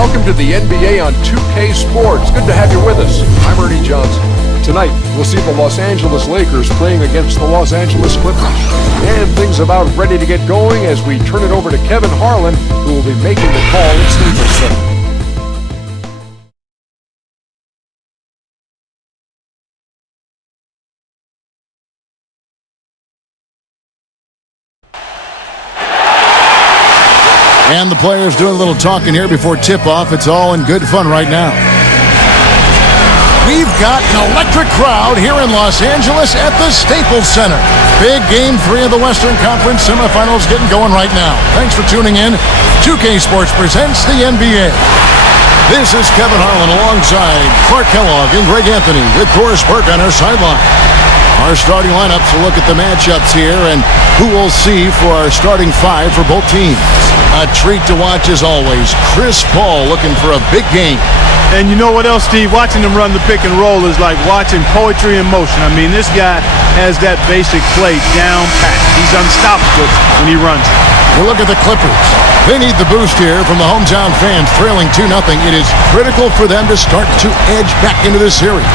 welcome to the NBA on 2K Sports. Good to have you with us. I'm Ernie Johnson. Tonight, we'll see the Los Angeles Lakers playing against the Los Angeles Clippers. And things about ready to get going as we turn it over to Kevin Harlan, who will be making the call at Staples Center. And the players doing a little talking here before tip-off. It's all in good fun right now. We've got an electric crowd here in Los Angeles at the Staples Center. Big Game 3 of the Western Conference semifinals getting going right now. Thanks for tuning in. 2K Sports presents the NBA. This is Kevin Harlan alongside Clark Kellogg and Greg Anthony with Doris Burke on our sideline. Our starting lineups will look at the matchups here and who we'll see for our starting five for both teams. A treat to watch as always. Chris Paul looking for a big game. And you know what else, Steve? Watching him run the pick and roll is like watching poetry in motion. I mean, this guy has that basic play down pat. He's unstoppable when he runs it. We'll look at the Clippers. They need the boost here from the hometown fans, trailing 2-0. It is critical for them to start to edge back into this series.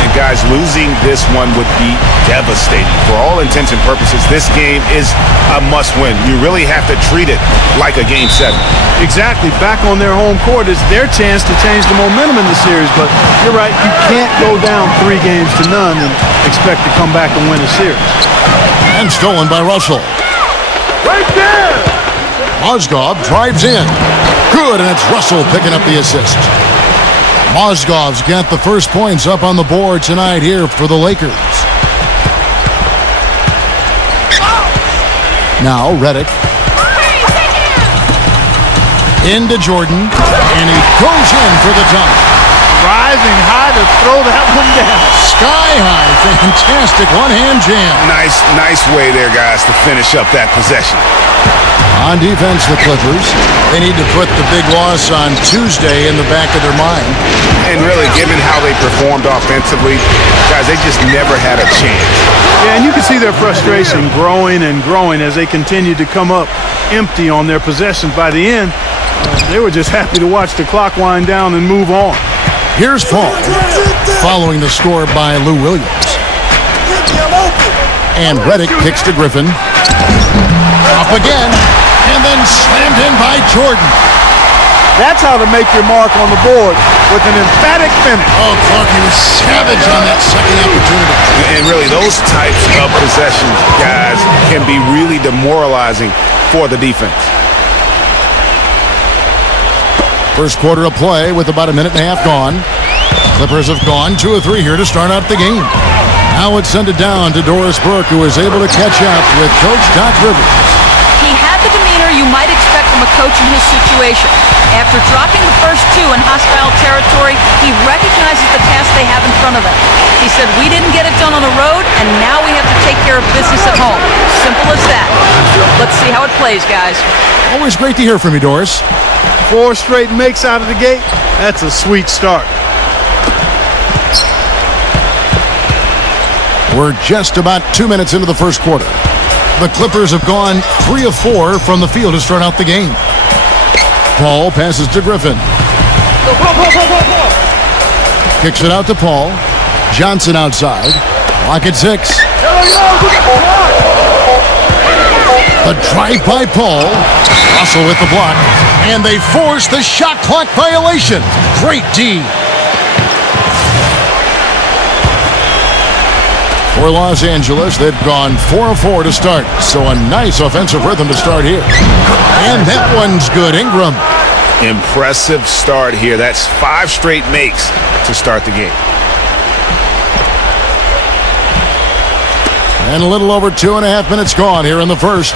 And guys, losing this one would be devastating. For all intents and purposes, this game is a must-win. You really have to treat it like a Game 7. Exactly. Back on their home court is their chance to change the momentum in the series. But you're right, you can't go down 3 games to none and expect to come back and win a series. And stolen by Russell. Right there! Mozgov drives in. Good, and it's Russell picking up the assist. Mozgov's got the first points up on the board tonight here for the Lakers. Now Redick. Into Jordan, and he goes in for the dunk. Rising high to throw that one down. Sky high, fantastic one-hand jam. Nice way there, guys, to finish up that possession. On defense, the Clippers, they need to put the big loss on Tuesday in the back of their mind. And really, given how they performed offensively, guys, they just never had a chance. Yeah, and you can see their frustration growing and growing as they continue to come up empty on their possessions. By the end, they were just happy to watch the clock wind down and move on. Here's Paul, following the score by Lou Williams. And Redick kicks to Griffin. Up again, and then slammed in by Jordan. That's how to make your mark on the board with an emphatic finish. Oh, Clark, he was savage on that second opportunity. And really, those types of possessions, guys, can be really demoralizing for the defense. First quarter of play with about a minute and a half gone. Clippers have gone 2 of 3 here to start out the game. Now it's sent it down to Doris Burke, who is able to catch up with Coach Doc Rivers. He had the demeanor you might expect from a coach in his situation. After dropping the first 2 in hostile territory, he recognizes the task they have in front of them. He said, we didn't get it done on the road, and now we have to take care of business at home. Simple as that. Let's see how it plays, guys. Always great to hear from you, Doris. 4 straight makes out of the gate. That's a sweet start. We're just about 2 minutes into the first quarter. The Clippers have gone 3 of 4 from the field to start out the game. Paul passes to Griffin. Kicks it out to Paul. Johnson outside. Lock at 6. The drive by Paul. Russell with the block. And they force the shot clock violation. Great D. For Los Angeles, they've gone 4 of 4 to start. So a nice offensive rhythm to start here. And that one's good. Ingram. Impressive start here. That's 5 straight makes to start the game. And a little over 2.5 minutes gone here in the first.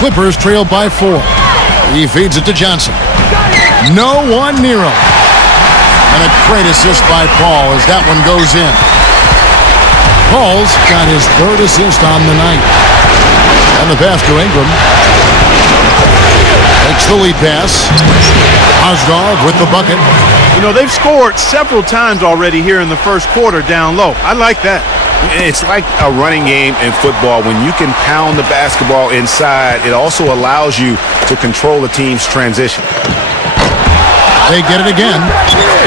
Clippers trail by 4. He feeds it to Johnson. No one near him. And a great assist by Paul as that one goes in. Paul's got his 3rd assist on the night. And the pass to Ingram. Takes the lead pass. Mozgov with the bucket. You know, they've scored several times already here in the first quarter down low. I like that. It's like a running game in football. When you can pound the basketball inside, it also allows you to control the team's transition. They get it again,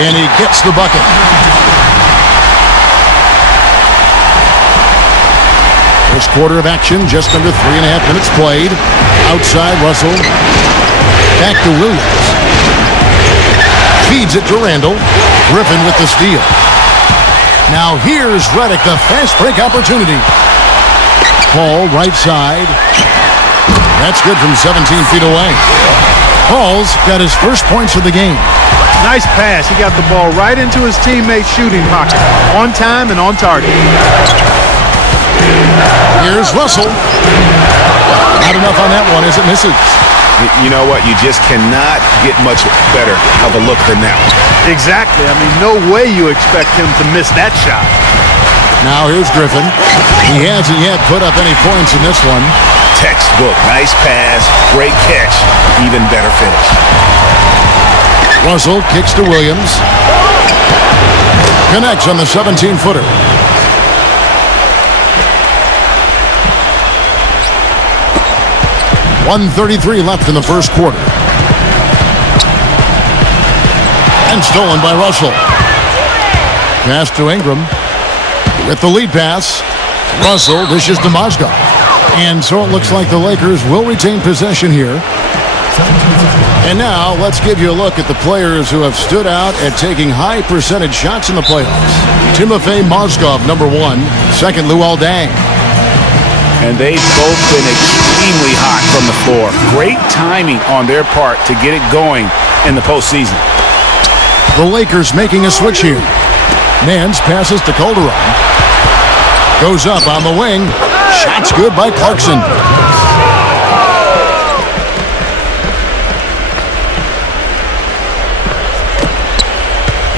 and he gets the bucket. First quarter of action, just under 3.5 minutes played. Outside, Russell. Back to Williams. Feeds it to Randall. Griffin with the steal. Now here's Reddick, the fast break opportunity. Paul, right side. That's good from 17 feet away. Paul's got his first points of the game. Nice pass. He got the ball right into his teammate's shooting pocket. On time and on target. Here's Russell. Not enough on that one as it misses. You know what? You just cannot get much better of a look than that one. Exactly. I mean, no way you expect him to miss that shot. Now here's Griffin. He hasn't yet put up any points in this one. Textbook. Nice pass. Great catch. Even better finish. Russell kicks to Williams. Connects on the 17-footer. .133 left in the first quarter. And stolen by Russell. Pass to Ingram. With the lead pass, Russell dishes to Mozgov. And so it looks like the Lakers will retain possession here. And now let's give you a look at the players who have stood out at taking high percentage shots in the playoffs. Timofey Mozgov, number 1. Second, Luol Deng. And they've both been extremely hot from the floor. Great timing on their part to get it going in the postseason. The Lakers making a switch here. Nance passes to Calderon. Goes up on the wing. Shot's good by Clarkson.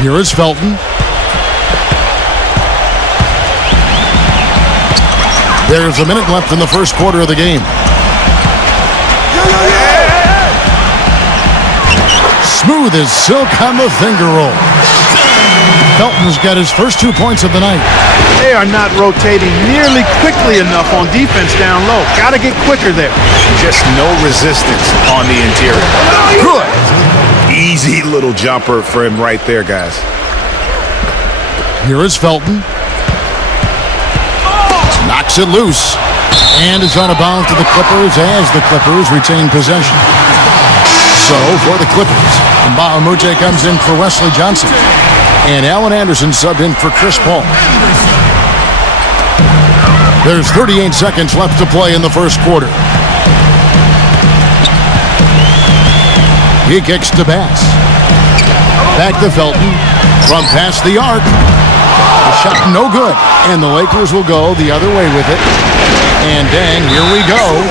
Here is Felton. There's a minute left in the first quarter of the game. Smooth as silk on the finger roll. Felton's got his first 2 points of the night. They are not rotating nearly quickly enough on defense down low. Got to get quicker there. Just no resistance on the interior. Good. Easy little jumper for him right there, guys. Here is Felton. Knocks it loose. And is on a bounce to the Clippers as the Clippers retain possession. So for the Clippers, Mbah a Moute comes in for Wesley Johnson. And Allen Anderson subbed in for Chris Paul. There's 38 seconds left to play in the first quarter. He kicks to Bass. Back to Felton. From past the arc. The shot no good. And the Lakers will go the other way with it. And then here we go.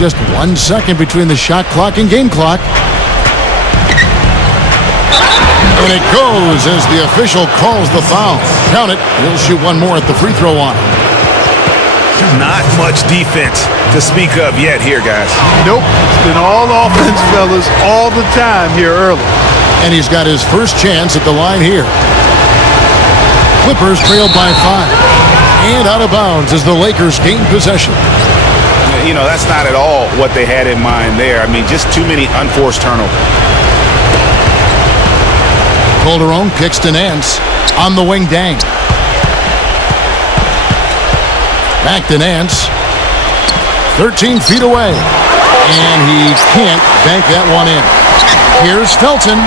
Just 1 second between the shot clock and game clock. And it goes as the official calls the foul. Count it. He'll shoot one more at the free throw line. Not much defense to speak of yet here, guys. Nope. It's been all offense, fellas, all the time here early. And he's got his first chance at the line here. Clippers trailed by 5. And out of bounds as the Lakers gain possession. You know, that's not at all what they had in mind there. I mean, just too many unforced turnovers. Calderon kicks to Nance. On the wing, Deng. Back to Nance. 13 feet away. And he can't bank that one in. Here's Felton.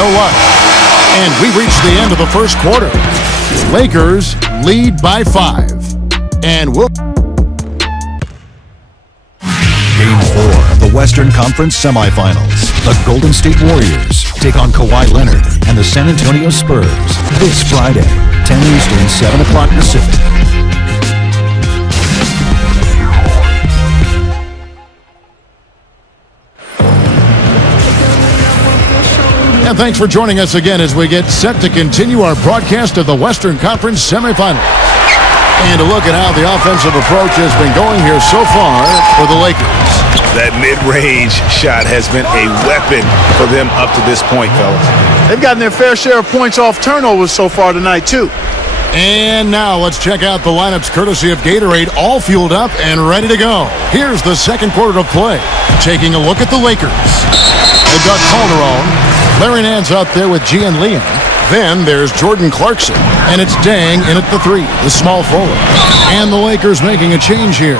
No luck. And we reach the end of the first quarter. Lakers lead by 5. And we'll... Game 4 of the Western Conference semifinals. The Golden State Warriors take on Kawhi Leonard and the San Antonio Spurs this Friday, 10 Eastern, 7 o'clock Pacific. And thanks for joining us again as we get set to continue our broadcast of the Western Conference semifinals. And a look at how the offensive approach has been going here so far for the Lakers. That mid-range shot has been a weapon for them up to this point, fellas. They've gotten their fair share of points off turnovers so far tonight, too. And now let's check out the lineups courtesy of Gatorade, all fueled up and ready to go. Here's the second quarter of play. Taking a look at the Lakers. They've got Calderon. Larry Nance out there with Gian Leon. Then there's Jordan Clarkson, and it's Dang in at the 3, the small forward. And the Lakers making a change here.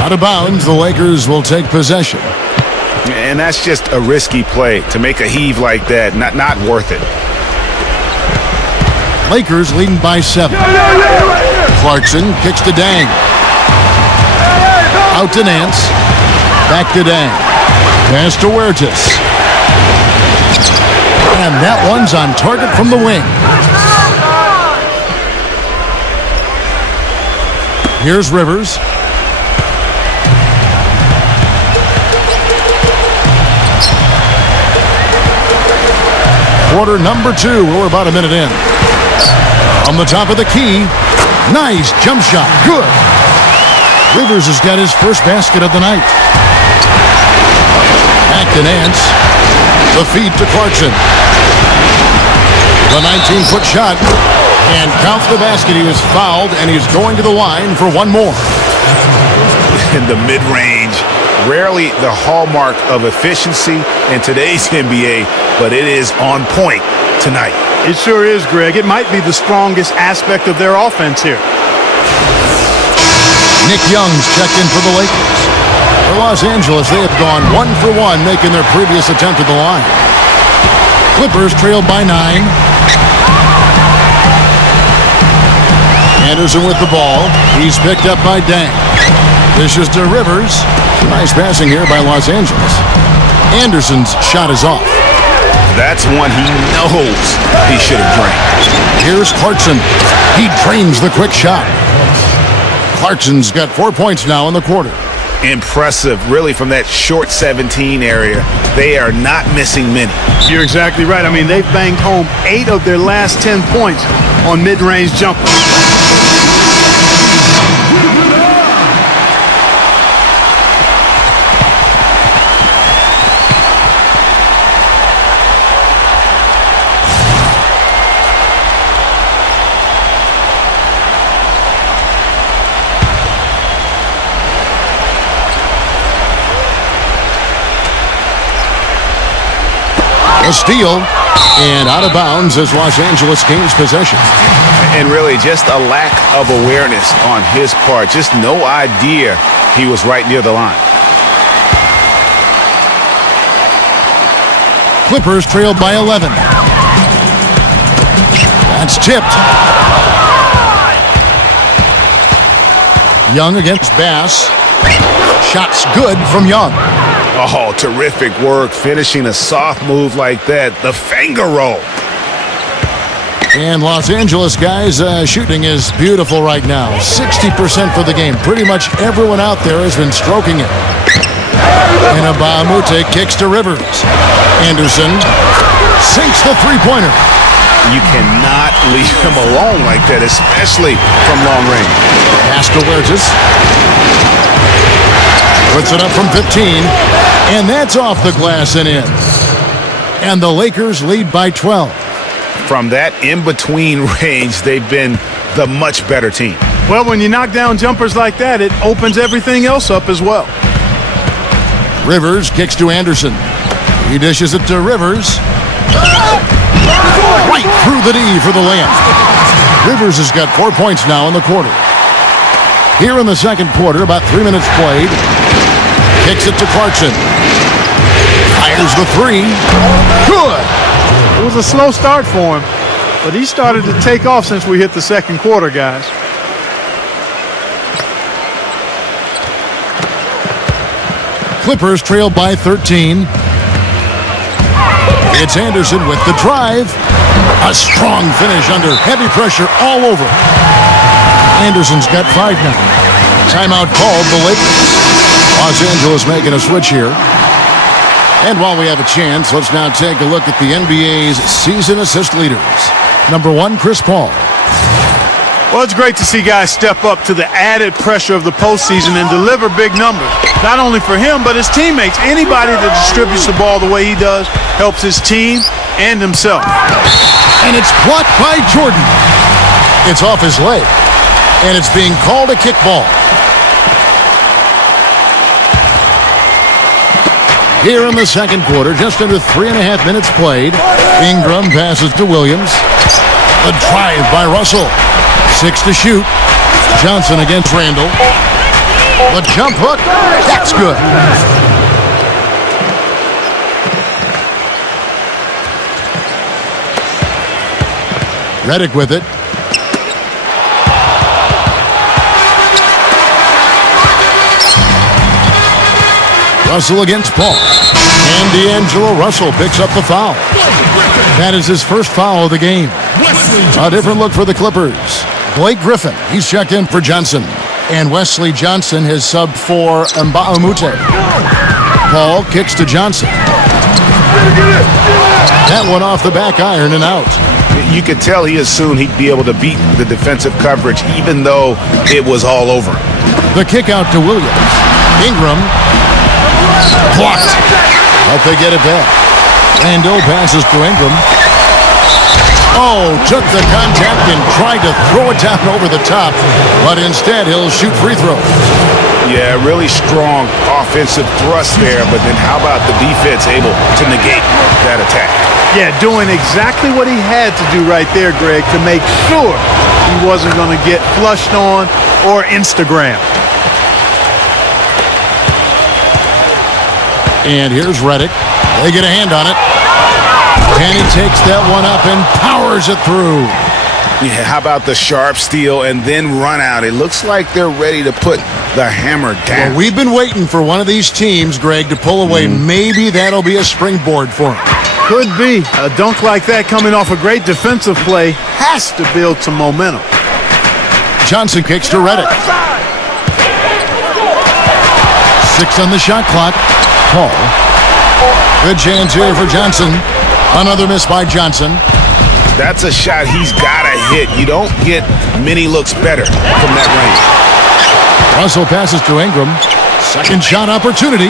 Out of bounds, the Lakers will take possession. And that's just a risky play. To make a heave like that, not worth it. Lakers leading by 7. Clarkson kicks to Dang. Out to Nance. Back to Dang. Pass to Huertas. And that one's on target from the wing. Here's Rivers. Quarter number 2. We're about a minute in. On the top of the key. Nice jump shot. Good. Rivers has got his first basket of the night. Back to Nance. The feed to Clarkson. The 19-foot shot. And counts the basket. He was fouled, and he's going to the line for one more. In the mid-range, rarely the hallmark of efficiency in today's NBA, but it is on point tonight. It sure is, Greg. It might be the strongest aspect of their offense here. Nick Young's checked in for the Lakers. For Los Angeles, they have gone 1 for 1, making their previous attempt at the line. Clippers trailed by 9. Anderson with the ball. He's picked up by Dang. Dishes to Rivers. Nice passing here by Los Angeles. Anderson's shot is off. That's one he knows he should have drained. Here's Clarkson. He drains the quick shot. Clarkson's got 4 points now in the quarter. Impressive, really, from that short 17 area. They are not missing many. You're exactly right. I mean, they've banged home 8 of their last 10 points on mid-range jumpers. A steal, and out of bounds as Los Angeles gains possession. And really just a lack of awareness on his part. Just no idea he was right near the line. Clippers trailed by 11. That's tipped. Young against Bass. Shot's good from Young. Oh, terrific work finishing a soft move like that. The finger roll. And Los Angeles, guys, shooting is beautiful right now. 60% for the game. Pretty much everyone out there has been stroking it. And Abamute kicks to Rivers. Anderson sinks the three-pointer. You cannot leave him alone like that, especially from long range. Pass to Huertas. Puts it up from 15, and that's off the glass and in. And the Lakers lead by 12. From that in-between range, they've been the much better team. Well, when you knock down jumpers like that, it opens everything else up as well. Rivers kicks to Anderson. He dishes it to Rivers. Right through the knee for the layup. Rivers has got 4 points now in the quarter. Here in the second quarter, about 3 minutes played. Kicks it to Clarkson. Fires the three. Good. It was a slow start for him, but he started to take off since we hit the second quarter, guys. Clippers trail by 13. It's Anderson with the drive. A strong finish under heavy pressure all over. Anderson's got 5 now. Timeout called the Lakers. Los Angeles making a switch here. And while we have a chance, let's now take a look at the NBA's season assist leaders. Number 1, Chris Paul. Well, it's great to see guys step up to the added pressure of the postseason and deliver big numbers. Not only for him, but his teammates. Anybody that distributes the ball the way he does helps his team and himself. And it's blocked by Jordan. It's off his leg, and it's being called a kickball. Here in the second quarter, just under 3.5 minutes played. Ingram passes to Williams. The drive by Russell. 6 to shoot. Johnson against Randall. The jump hook. That's good. Redick with it. Russell against Paul. And D'Angelo Russell picks up the foul. That is his first foul of the game. A different look for the Clippers. Blake Griffin, he's checked in for Johnson. And Wesley Johnson has subbed for Mbaumute. Paul kicks to Johnson. That one off the back iron and out. You could tell he assumed he'd be able to beat the defensive coverage even though it was all over. The kick out to Williams. Ingram. Blocked. But they get it back. Randall passes to Ingram. Oh, took the contact and tried to throw it down over the top, but instead he'll shoot free throws. Yeah, really strong offensive thrust there, but then how about the defense able to negate that attack? Yeah, doing exactly what he had to do right there, Greg, to make sure he wasn't going to get flushed on or Instagrammed. And here's Redick. They get a hand on it. And he takes that one up and powers it through. Yeah, how about the sharp steal and then run out? It looks like they're ready to put the hammer down. Well, we've been waiting for one of these teams, Greg, to pull away. Maybe that'll be a springboard for him. Could be. A dunk like that coming off a great defensive play has to build some momentum. Johnson kicks to Redick. 6 on the shot clock. Paul. Good chance here for Johnson. Another miss by Johnson. That's a shot he's got to hit. You don't get many looks better from that range. Russell passes to Ingram. Second shot opportunity.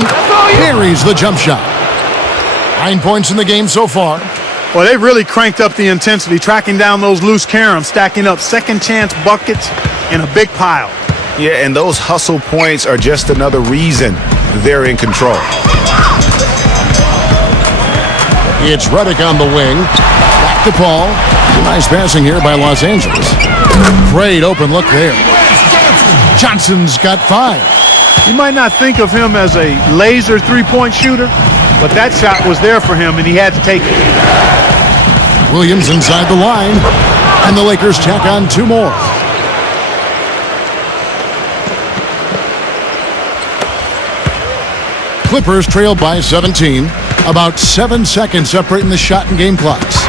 Buries the jump shot. 9 points in the game so far. Well, they really cranked up the intensity, tracking down those loose caroms, stacking up second chance buckets in a big pile. Yeah, and those hustle points are just another reason they're in control. It's Redick on the wing. Back to Paul. Nice passing here by Los Angeles. Great open look there. Johnson's got 5. You might not think of him as a laser three-point shooter, but that shot was there for him, and he had to take it. Williams inside the line, and the Lakers tack on 2 more. Clippers trail by 17. About 7 seconds separating the shot and game clocks.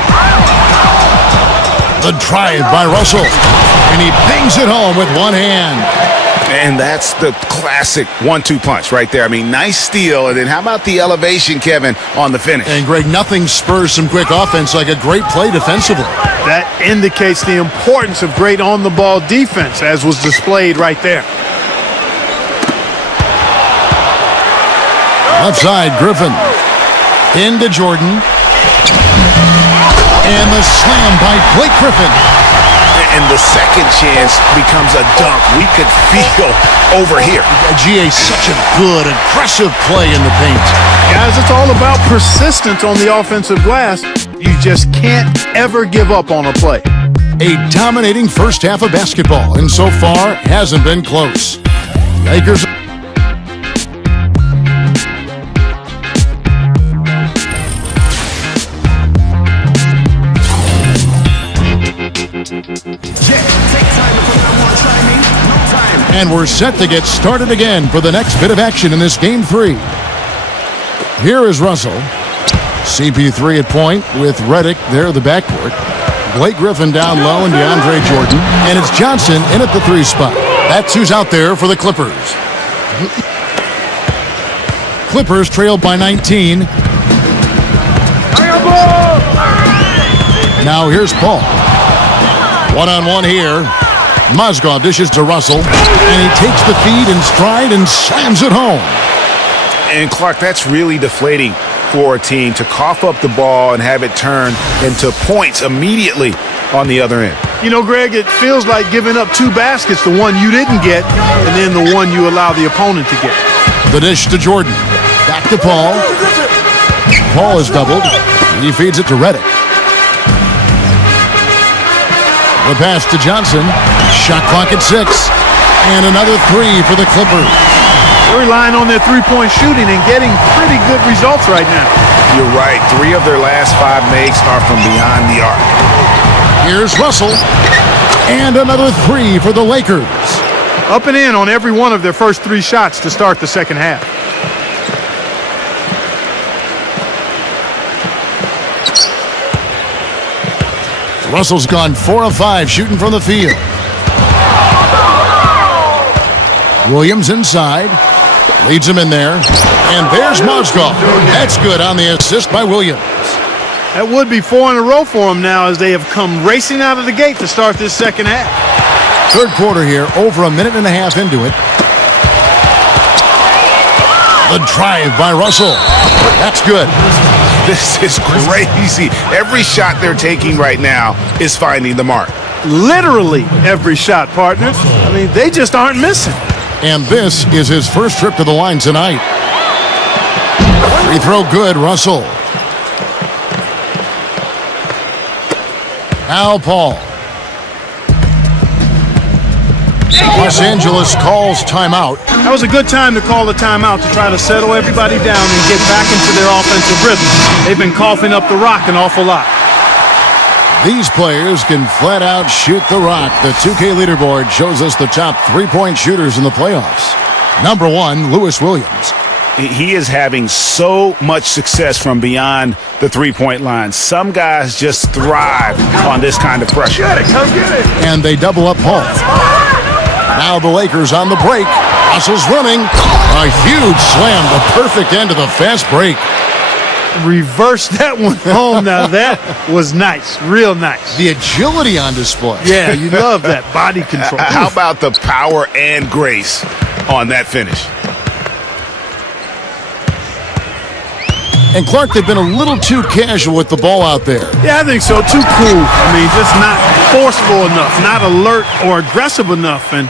The drive by Russell, and he bangs it home with one hand. And that's the classic 1-2 punch right there. I mean, nice steal, and then how about the elevation, Kevin, on the finish? And, Greg, nothing spurs some quick offense like a great play defensively. That indicates the importance of great on-the-ball defense, as was displayed right there. Left side, Griffin. Into Jordan. And the slam by Blake Griffin. And the second chance becomes a dunk. We could feel over here. GA, such a good, aggressive play in the paint. Guys, it's all about persistence on the offensive glass. You just can't ever give up on a play. A dominating first half of basketball, and so far hasn't been close. Lakers. And we're set to get started again for the next bit of action in this Game 3. Here is Russell. CP3 at point with Redick there at the backcourt. Blake Griffin down low and DeAndre Jordan. And it's Johnson in at the 3 spot. That's who's out there for the Clippers. Clippers trailed by 19. Now here's Paul. One-on-one here. Mozgov dishes to Russell, and he takes the feed in stride and slams it home. And Clark, that's really deflating for a team to cough up the ball and have it turn into points immediately on the other end. You know, Greg, it feels like giving up 2 baskets, the one you didn't get, and then the one you allow the opponent to get. The dish to Jordan. Back to Paul. Paul is doubled. He feeds it to Reddick. The pass to Johnson. Shot clock at 6. And another 3 for the Clippers. They're relying on their three-point shooting and getting pretty good results right now. You're right. 3 of their last 5 makes are from beyond the arc. Here's Russell. And another 3 for the Lakers. Up and in on every one of their first 3 shots to start the second half. Russell's gone 4 of 5 shooting from the field. Williams inside. Leads him in there. And there's Mozgov. That's good on the assist by Williams. That would be 4 in a row for them now as they have come racing out of the gate to start this second half. Third quarter here, over a minute and a half into it. The drive by Russell. That's good. This is crazy. Every shot they're taking right now is finding the mark. Literally every shot, partner. I mean, they just aren't missing. And this is his first trip to the line tonight. Free throw good, Russell. Now Paul. Los Angeles calls timeout. That was a good time to call a timeout to try to settle everybody down and get back into their offensive rhythm. They've been coughing up the rock an awful lot. These players can flat out shoot the rock. The 2K leaderboard shows us the top 3-point shooters in the playoffs. Number 1, Lewis Williams. He is having so much success from beyond the 3-point line. Some guys just thrive on this kind of pressure. Come get it. And they double up Paul. Now the Lakers on the break. Russell's running. A huge slam, the perfect end of the fast break. Reverse that one home. Now that was nice, real nice. The agility on display. Yeah, you love that body control. How about the power and grace on that finish? And Clark, they've been a little too casual with the ball out there. Yeah, I think so. Too cool. I mean, just not forceful enough, not alert or aggressive enough, and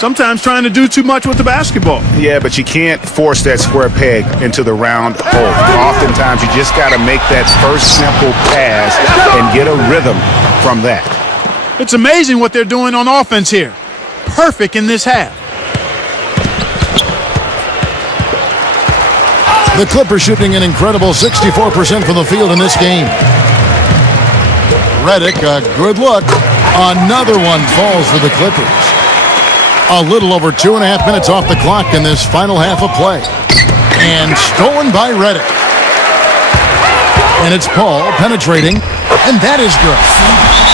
sometimes trying to do too much with the basketball. Yeah, but you can't force that square peg into the round hole. Oftentimes, you just got to make that first simple pass and get a rhythm from that. It's amazing what they're doing on offense here. Perfect in this half. The Clippers shooting an incredible 64% from the field in this game. Reddick, a good look. Another one falls for the Clippers. A little over 2.5 minutes off the clock in this final half of play. And stolen by Reddick. And it's Paul penetrating, and that is good.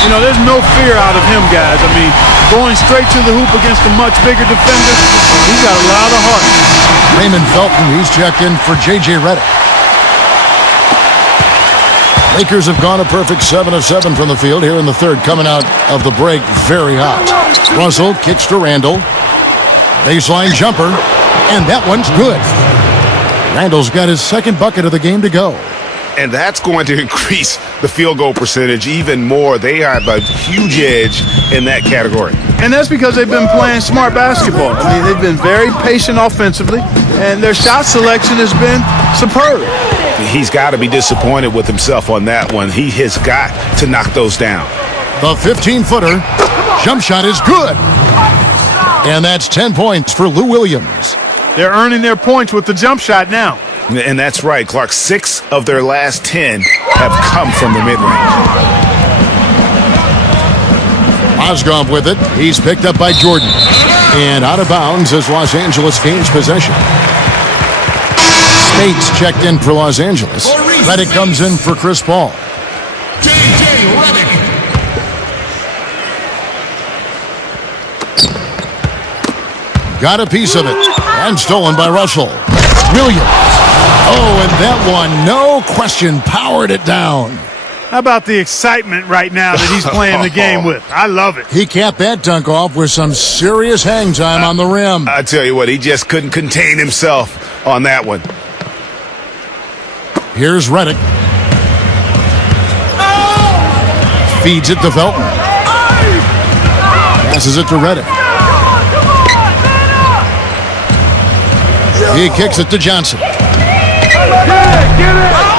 You know, there's no fear out of him, guys. I mean, going straight to the hoop against a much bigger defender, he's got a lot of heart. Raymond Felton, he's checked in for J.J. Reddick. Lakers have gone a perfect 7 of 7 from the field here in the third, coming out of the break very hot. Russell kicks to Randall. Baseline jumper, and that one's good. Randall's got his second bucket of the game to go. And that's going to increase the field goal percentage even more. They have a huge edge in that category. And that's because they've been playing smart basketball. I mean, they've been very patient offensively, and their shot selection has been superb. He's got to be disappointed with himself on that one. He has got to knock those down. The 15-footer, jump shot is good. And that's 10 points for Lou Williams. They're earning their points with the jump shot now. And that's right, Clark. 6 of their last 10 have come from the mid-range. Mozgov with it. He's picked up by Jordan. And out of bounds as Los Angeles gains possession. Spates checked in for Los Angeles. Reddick comes in for Chris Paul. J.J. Reddick. Got a piece of it. And stolen by Russell. Williams. Oh, and that one, no question, powered it down. How about the excitement right now that he's playing the game with? I love it. He capped that dunk off with some serious hang time on the rim. I tell you what, he just couldn't contain himself on that one. Here's Reddick. Feeds it to Felton. Passes it to Reddick. He kicks it to Johnson.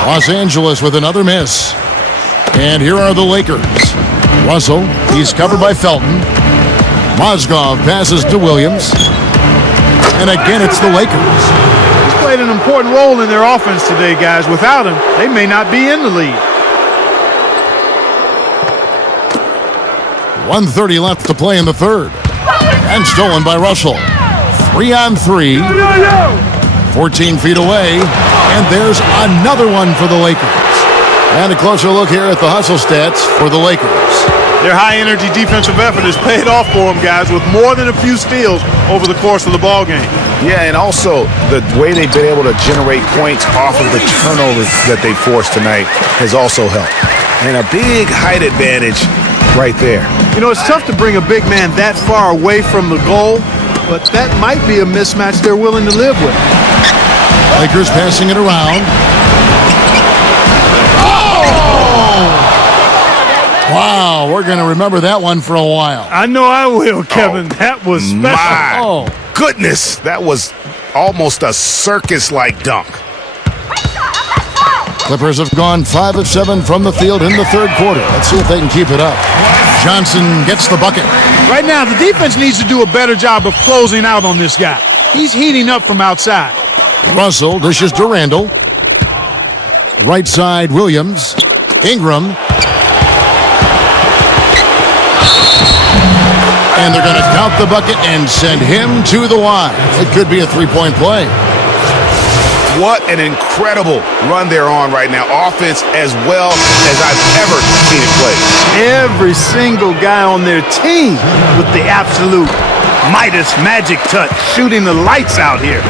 Los Angeles with another miss. And here are the Lakers. Russell, he's covered by Felton. Mozgov passes to Williams. And again, it's the Lakers. He's played an important role in their offense today, guys. Without him, they may not be in the lead. 1:30 left to play in the third. And stolen by Russell. 3-on-3. 14 feet away. And there's another one for the Lakers. And a closer look here at the hustle stats for the Lakers. Their high-energy defensive effort has paid off for them, guys, with more than a few steals over the course of the ball game. Yeah, and also the way they've been able to generate points off of the turnovers that they forced tonight has also helped. And a big height advantage right there. You know, it's tough to bring a big man that far away from the goal, but that might be a mismatch they're willing to live with. Lakers passing it around. Wow, we're going to remember that one for a while. I know I will, Kevin. That was special. My goodness, that was almost a circus-like dunk. Clippers have gone 5 of 7 from the field in the third quarter. Let's see if they can keep it up. Johnson gets the bucket. Right now, the defense needs to do a better job of closing out on this guy. He's heating up from outside. Russell dishes to Randall. Right side, Williams. Ingram. And they're going to count the bucket and send him to the line. It could be a three-point play. What an incredible run they're on right now. Offense as well as I've ever seen it play. Every single guy on their team with the absolute Midas magic touch, shooting the lights out here.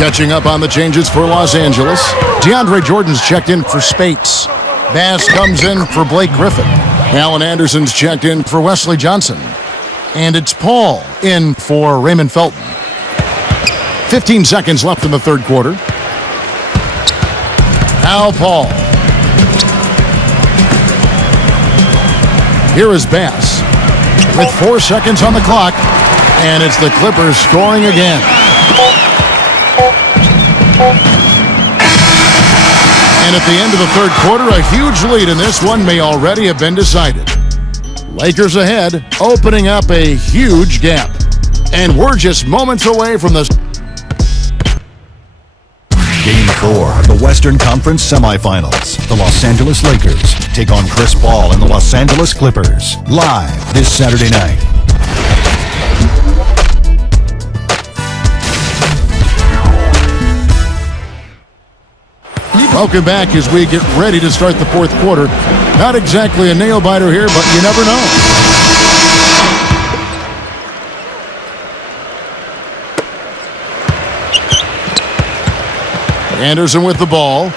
Catching up on the changes for Los Angeles. DeAndre Jordan's checked in for Spates. Bass comes in for Blake Griffin. Alan Anderson's checked in for Wesley Johnson. And it's Paul in for Raymond Felton. 15 seconds left in the third quarter. Now Paul. Here is Bass with 4 seconds on the clock. And it's the Clippers scoring again. And at the end of the third quarter, a huge lead in this one may already have been decided. Lakers ahead, opening up a huge gap. And we're just moments away from the... Game 4 of the Western Conference semifinals. The Los Angeles Lakers take on Chris Paul and the Los Angeles Clippers. Live this Saturday night. Welcome back as we get ready to start the fourth quarter. Not exactly a nail-biter here, but you never know. Anderson with the ball.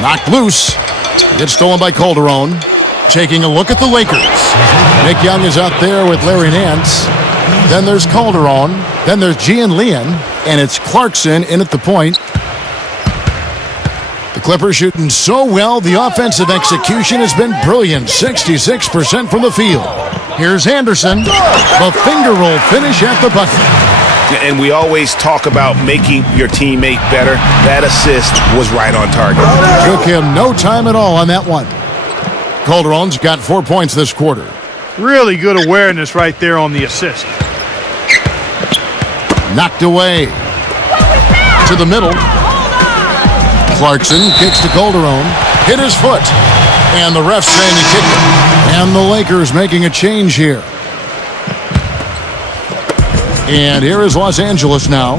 Knocked loose. It's stolen by Calderon. Taking a look at the Lakers. Nick Young is out there with Larry Nance. Then there's Calderon. Then there's Gian Leon. And it's Clarkson in at the point. The Clippers shooting so well, the offensive execution has been brilliant. 66% from the field. Here's Anderson. The finger roll finish at the bucket. And we always talk about making your teammate better. That assist was right on target. Took him no time at all on that one. Calderon's got 4 points this quarter. Really good awareness right there on the assist. Knocked away. To the middle. Clarkson kicks to Calderon. Hit his foot. And the ref saying he kicked it. And the Lakers making a change here. And here is Los Angeles now.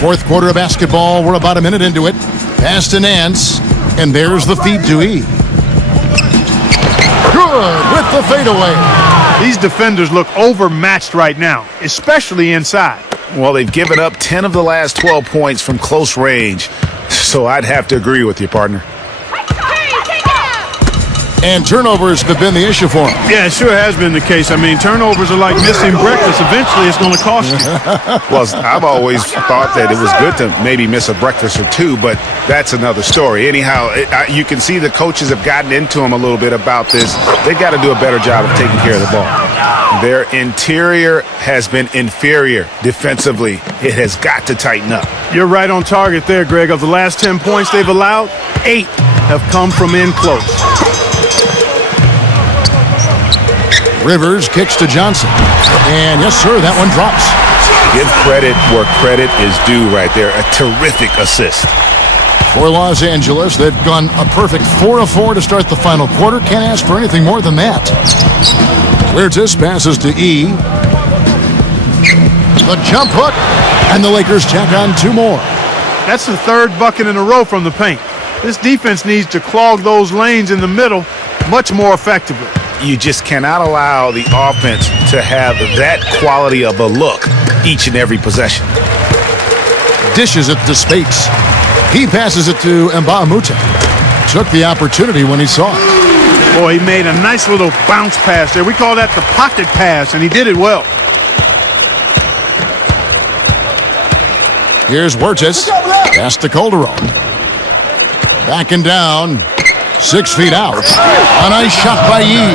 Fourth quarter of basketball. We're about a minute into it. Pass to Nance. And there's the feed to E. Good with the fadeaway. These defenders look overmatched right now, especially inside. Well, they've given up 10 of the last 12 points from close range, so I'd have to agree with you, partner. And turnovers have been the issue for him. Yeah, it sure has been the case. I mean, turnovers are like missing breakfast. Eventually, it's going to cost you. Well, I've always thought that it was good to maybe miss a breakfast or two, but that's another story. Anyhow, you can see the coaches have gotten into him a little bit about this. They've got to do a better job of taking care of the ball. Their interior has been inferior defensively. It has got to tighten up. You're right on target there, Greg. Of the last 10 points they've allowed, 8 have come from in close. Rivers kicks to Johnson. And yes, sir, that one drops. Give credit where credit is due right there. A terrific assist. For Los Angeles, they've gone a perfect 4 of 4 to start the final quarter. Can't ask for anything more than that. Huertas passes to E. The jump hook. And the Lakers tack on 2 more. That's the 3rd bucket in a row from the paint. This defense needs to clog those lanes in the middle much more effectively. You just cannot allow the offense to have that quality of a look each and every possession. Dishes it to Spates. He passes it to Mbamute. Took the opportunity when he saw it. Boy, he made a nice little bounce pass there. We call that the pocket pass, and he did it well. Here's Huertas. Pass to Calderon. Backing down. 6 feet out. A nice shot by Yee.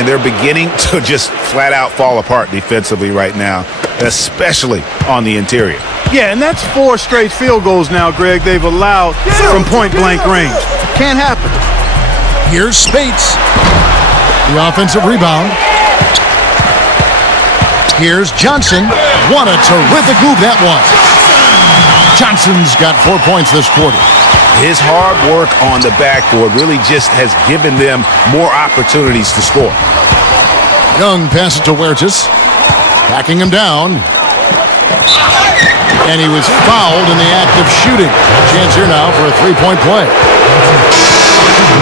And they're beginning to just flat out fall apart defensively right now, especially on the interior. Yeah, and that's 4 straight field goals now, Greg, they've allowed from point-blank range. Can't happen. Here's Spates. The offensive rebound. Here's Johnson. What a terrific move that was. Johnson's got 4 points this quarter. His hard work on the backboard really just has given them more opportunities to score. Young passes to Huertas. Backing him down. And he was fouled in the act of shooting. Chance here now for a 3-point play.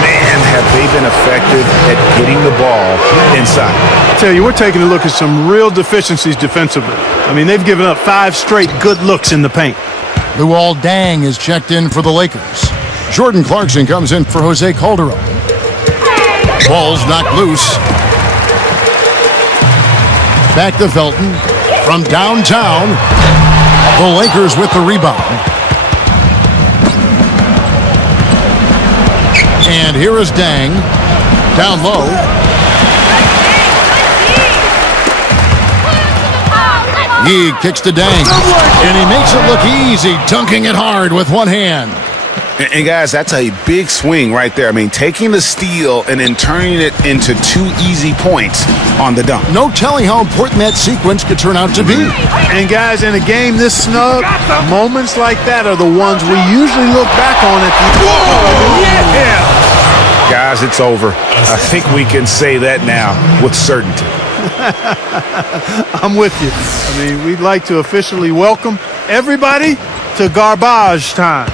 Man, have they been effective at getting the ball inside. I tell you, we're taking a look at some real deficiencies defensively. I mean, they've given up 5 straight good looks in the paint. Luol Deng is checked in for the Lakers. Jordan Clarkson comes in for Jose Calderon. Ball's knocked loose. Back to Felton. From downtown, the Lakers with the rebound. And here is Deng. Down low. He kicks to Deng. And he makes it look easy, dunking it hard with one hand. And guys, that's a big swing right there. I mean, taking the steal and then turning it into 2 easy points on the dunk. No telling how important that sequence could turn out to be. And guys, in a game this snug, moments like that are the ones we usually look back on at the Yeah! Guys, it's over. I think we can say that now with certainty. I'm with you. I mean, we'd like to officially welcome everybody to garbage time.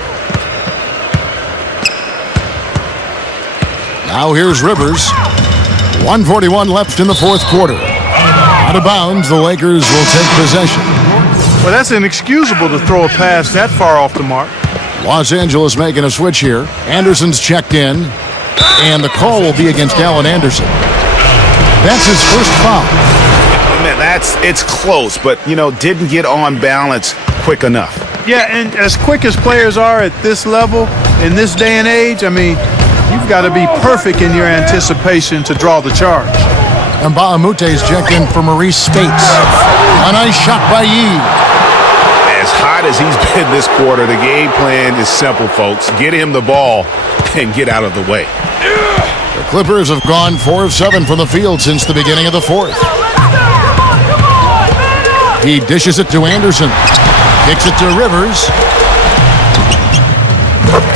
Now here's Rivers. 1:41 left in the 4th quarter. Out of bounds, the Lakers will take possession. Well, that's inexcusable to throw a pass that far off the mark. Los Angeles making a switch here. Anderson's checked in. And the call will be against Allen Anderson. That's his first foul. Man, it's close, but, didn't get on balance quick enough. Yeah, and as quick as players are at this level, in this day and age, I mean, you've got to be perfect in your anticipation to draw the charge. Mbamute is checked in for Maurice Spates. A nice shot by Yee. As hot as he's been this quarter, the game plan is simple, folks. Get him the ball and get out of the way. The Clippers have gone 4 of 7 from the field since the beginning of the 4th. He dishes it to Anderson. Kicks it to Rivers.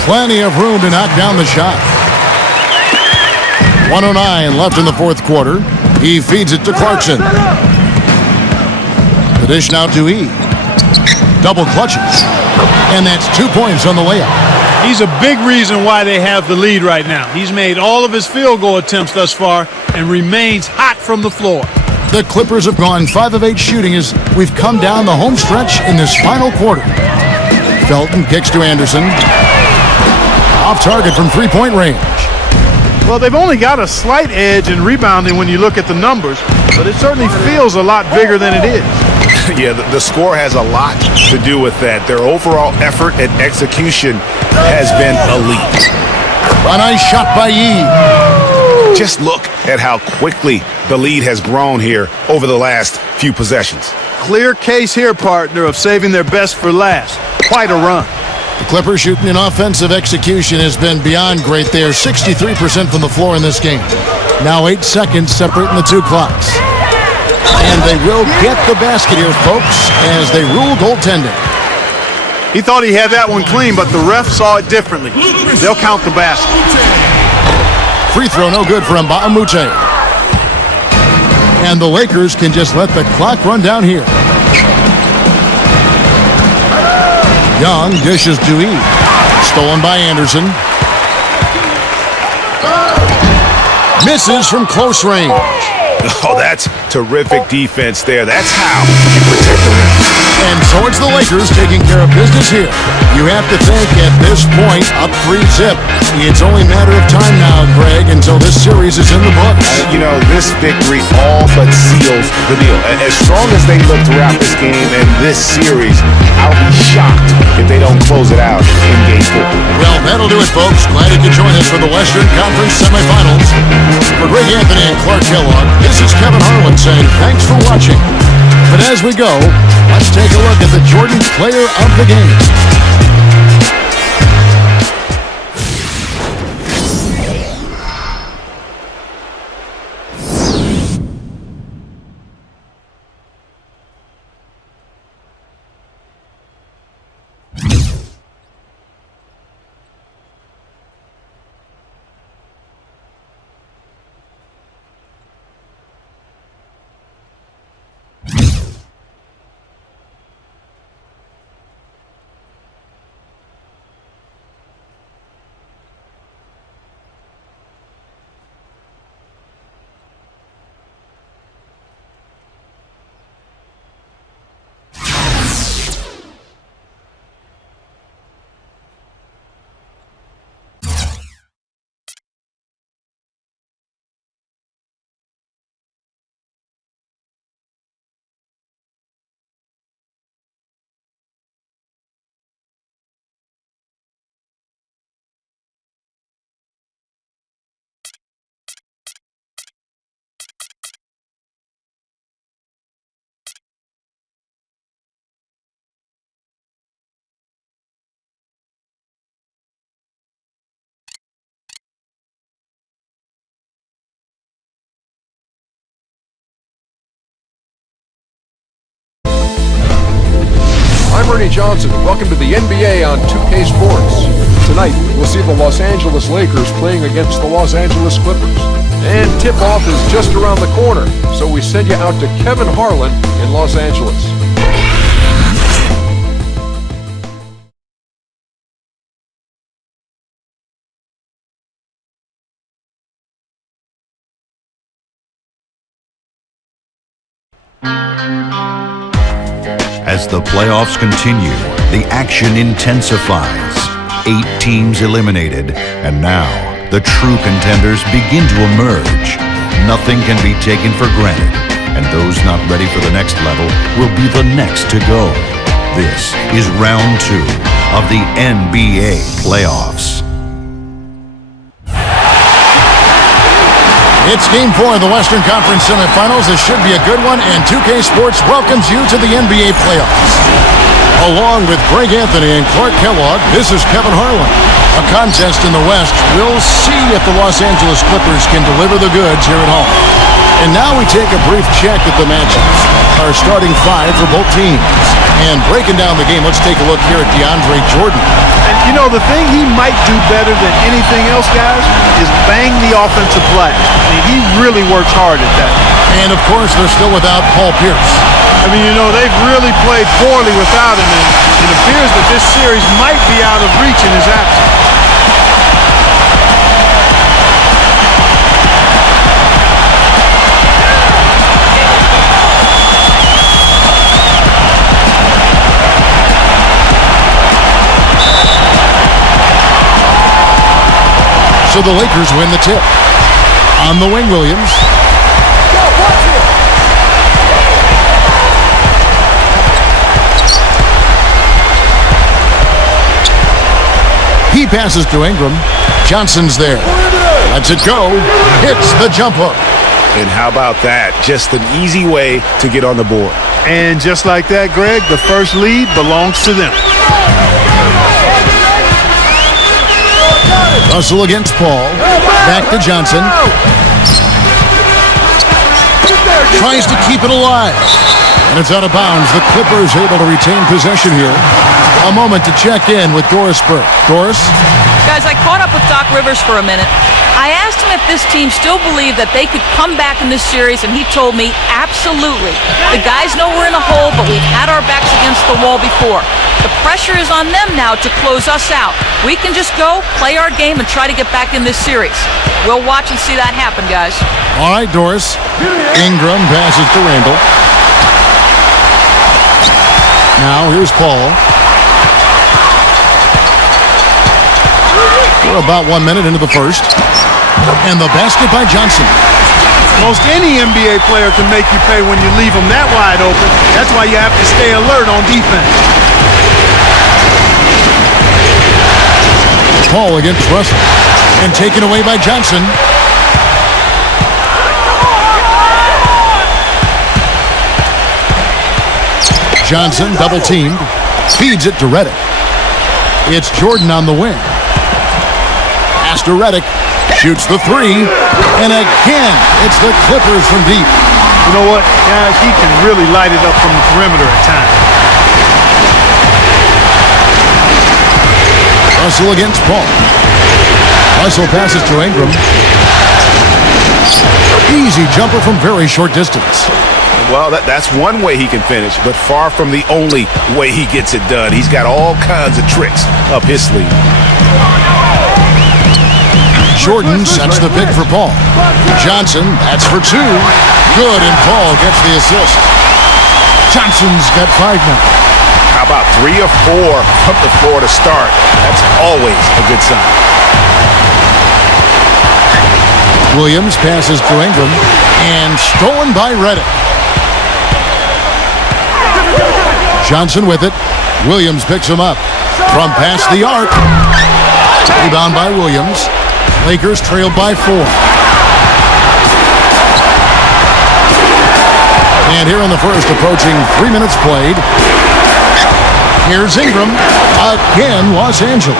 Plenty of room to knock down the shot. 1:09 left in the 4th quarter. He feeds it to Clarkson. The dish now to E. Double clutches. And that's 2 points on the layup. He's a big reason why they have the lead right now. He's made all of his field goal attempts thus far and remains hot from the floor. The Clippers have gone 5 of 8 shooting as we've come down the home stretch in this final quarter. Felton kicks to Anderson. Off target from three-point range. Well, they've only got a slight edge in rebounding when you look at the numbers, but it certainly feels a lot bigger than it is. Yeah, the score has a lot to do with that. Their overall effort and execution has been elite. A nice shot by Yee. Just look at how quickly the lead has grown here over the last few possessions. Clear case here, partner, of saving their best for last. Quite a run. The Clippers shooting in offensive execution has been beyond great. They are 63% from the floor in this game. Now 8 seconds separating the two clocks. And they will get the basket here, folks, as they rule goaltending. He thought he had that one clean, but the ref saw it differently. They'll count the basket. Free throw no good for Mbamute. And the Lakers can just let the clock run down here. Young dishes Dewey. Stolen by Anderson. Misses from close range. Oh, that's terrific defense there. That's how you protect the rim. And so it's the Lakers taking care of business here. You have to think at this point, up 3-0. It's only a matter of time now, Greg, until this series is in the books. This victory all but seals the deal. As strong as they look throughout this game and this series, I'll be shocked if they don't close it out in Game 4. Well, that'll do it, folks. Glad you could join us for the Western Conference semifinals. For Greg Anthony and Clark Kellogg, this is Kevin Harlan saying thanks for watching. But as we go, let's take a look at the Jordan Player of the Game. I'm Ernie Johnson. Welcome to the NBA on 2K Sports. Tonight, we'll see the Los Angeles Lakers playing against the Los Angeles Clippers. And tip-off is just around the corner, so we send you out to Kevin Harlan in Los Angeles. As the playoffs continue, the action intensifies. 8 teams eliminated, and now the true contenders begin to emerge. Nothing can be taken for granted, and those not ready for the next level will be the next to go. This is round 2 of the NBA playoffs. It's Game 4 of the Western Conference semifinals. This should be a good one, and 2K Sports welcomes you to the NBA playoffs. Along with Greg Anthony and Clark Kellogg, this is Kevin Harlan. A contest in the West. We'll see if the Los Angeles Clippers can deliver the goods here at home. And now we take a brief check at the matchups. Our starting 5 for both teams. And breaking down the game, let's take a look here at DeAndre Jordan. And the thing he might do better than anything else, guys, is bang the offensive glass. He really works hard at that. And, of course, they're still without Paul Pierce. They've really played poorly without him, and it appears that this series might be out of reach in his absence. So the Lakers win the tip. On the wing, Williams. He passes to Ingram. Johnson's there. Lets it go. Hits the jump hook. And how about that? Just an easy way to get on the board. And just like that, Greg, the first lead belongs to them. Russell against Paul. Back to Johnson. Tries to keep it alive. And it's out of bounds. The Clippers able to retain possession here. A moment to check in with Doris Burke. Doris? Guys, I caught up with Doc Rivers for a minute. I asked him if this team still believed that they could come back in this series, and he told me absolutely. The guys know we're in a hole, but we've had our backs against the wall before. The pressure is on them now to close us out. We can just go, play our game, and try to get back in this series. We'll watch and see that happen, guys. All right, Doris. Ingram passes to Randall. Now here's Paul. We're about 1 minute into the first. And the basket by Johnson. Most any NBA player can make you pay when you leave them that wide open. That's why you have to stay alert on defense. Paul against Russell. And taken away by Johnson. Johnson double-teamed. Feeds it to Redick. It's Jordan on the wing. Pass to Redick. Shoots the three. And again, it's the Clippers from deep. You know what, guys? He can really light it up from the perimeter at times. Russell against Paul. Russell passes to Ingram. Easy jumper from very short distance. Well, that's one way he can finish, but far from the only way he gets it done. He's got all kinds of tricks up his sleeve. Jordan sets the pick for Paul. Johnson, that's for two. Good, and Paul gets the assist. Johnson's got 5 now. How about 3 or 4 from the floor to start? That's always a good sign. Williams passes to Ingram, and stolen by Redick. Johnson with it. Williams picks him up. From past the arc. Rebound by Williams. Lakers trailed by 4. And here in the first, approaching 3 minutes played. Here's Ingram. Again, Los Angeles.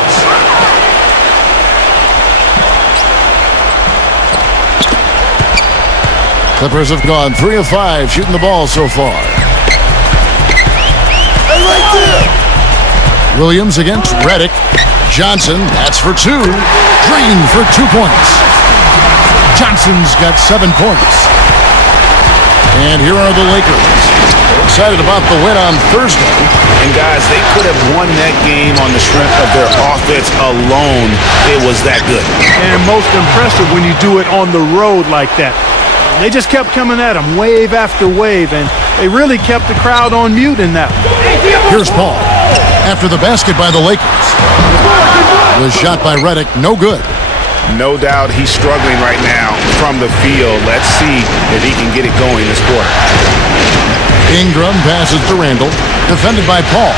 Clippers have gone 3 of 5 shooting the ball so far. Williams against Redick. Johnson, that's for 2. Green for 2 points. Johnson's got 7 points. And here are the Lakers. They're excited about the win on Thursday. And guys, they could have won that game on the strength of their offense alone. It was that good. And most impressive when you do it on the road like that. They just kept coming at him wave after wave, and they really kept the crowd on mute in that one. Here's Paul. After the basket by the Lakers. The shot by Redick, no good. No doubt he's struggling right now from the field. Let's see if he can get it going this quarter. Ingram passes to Randall. Defended by Paul.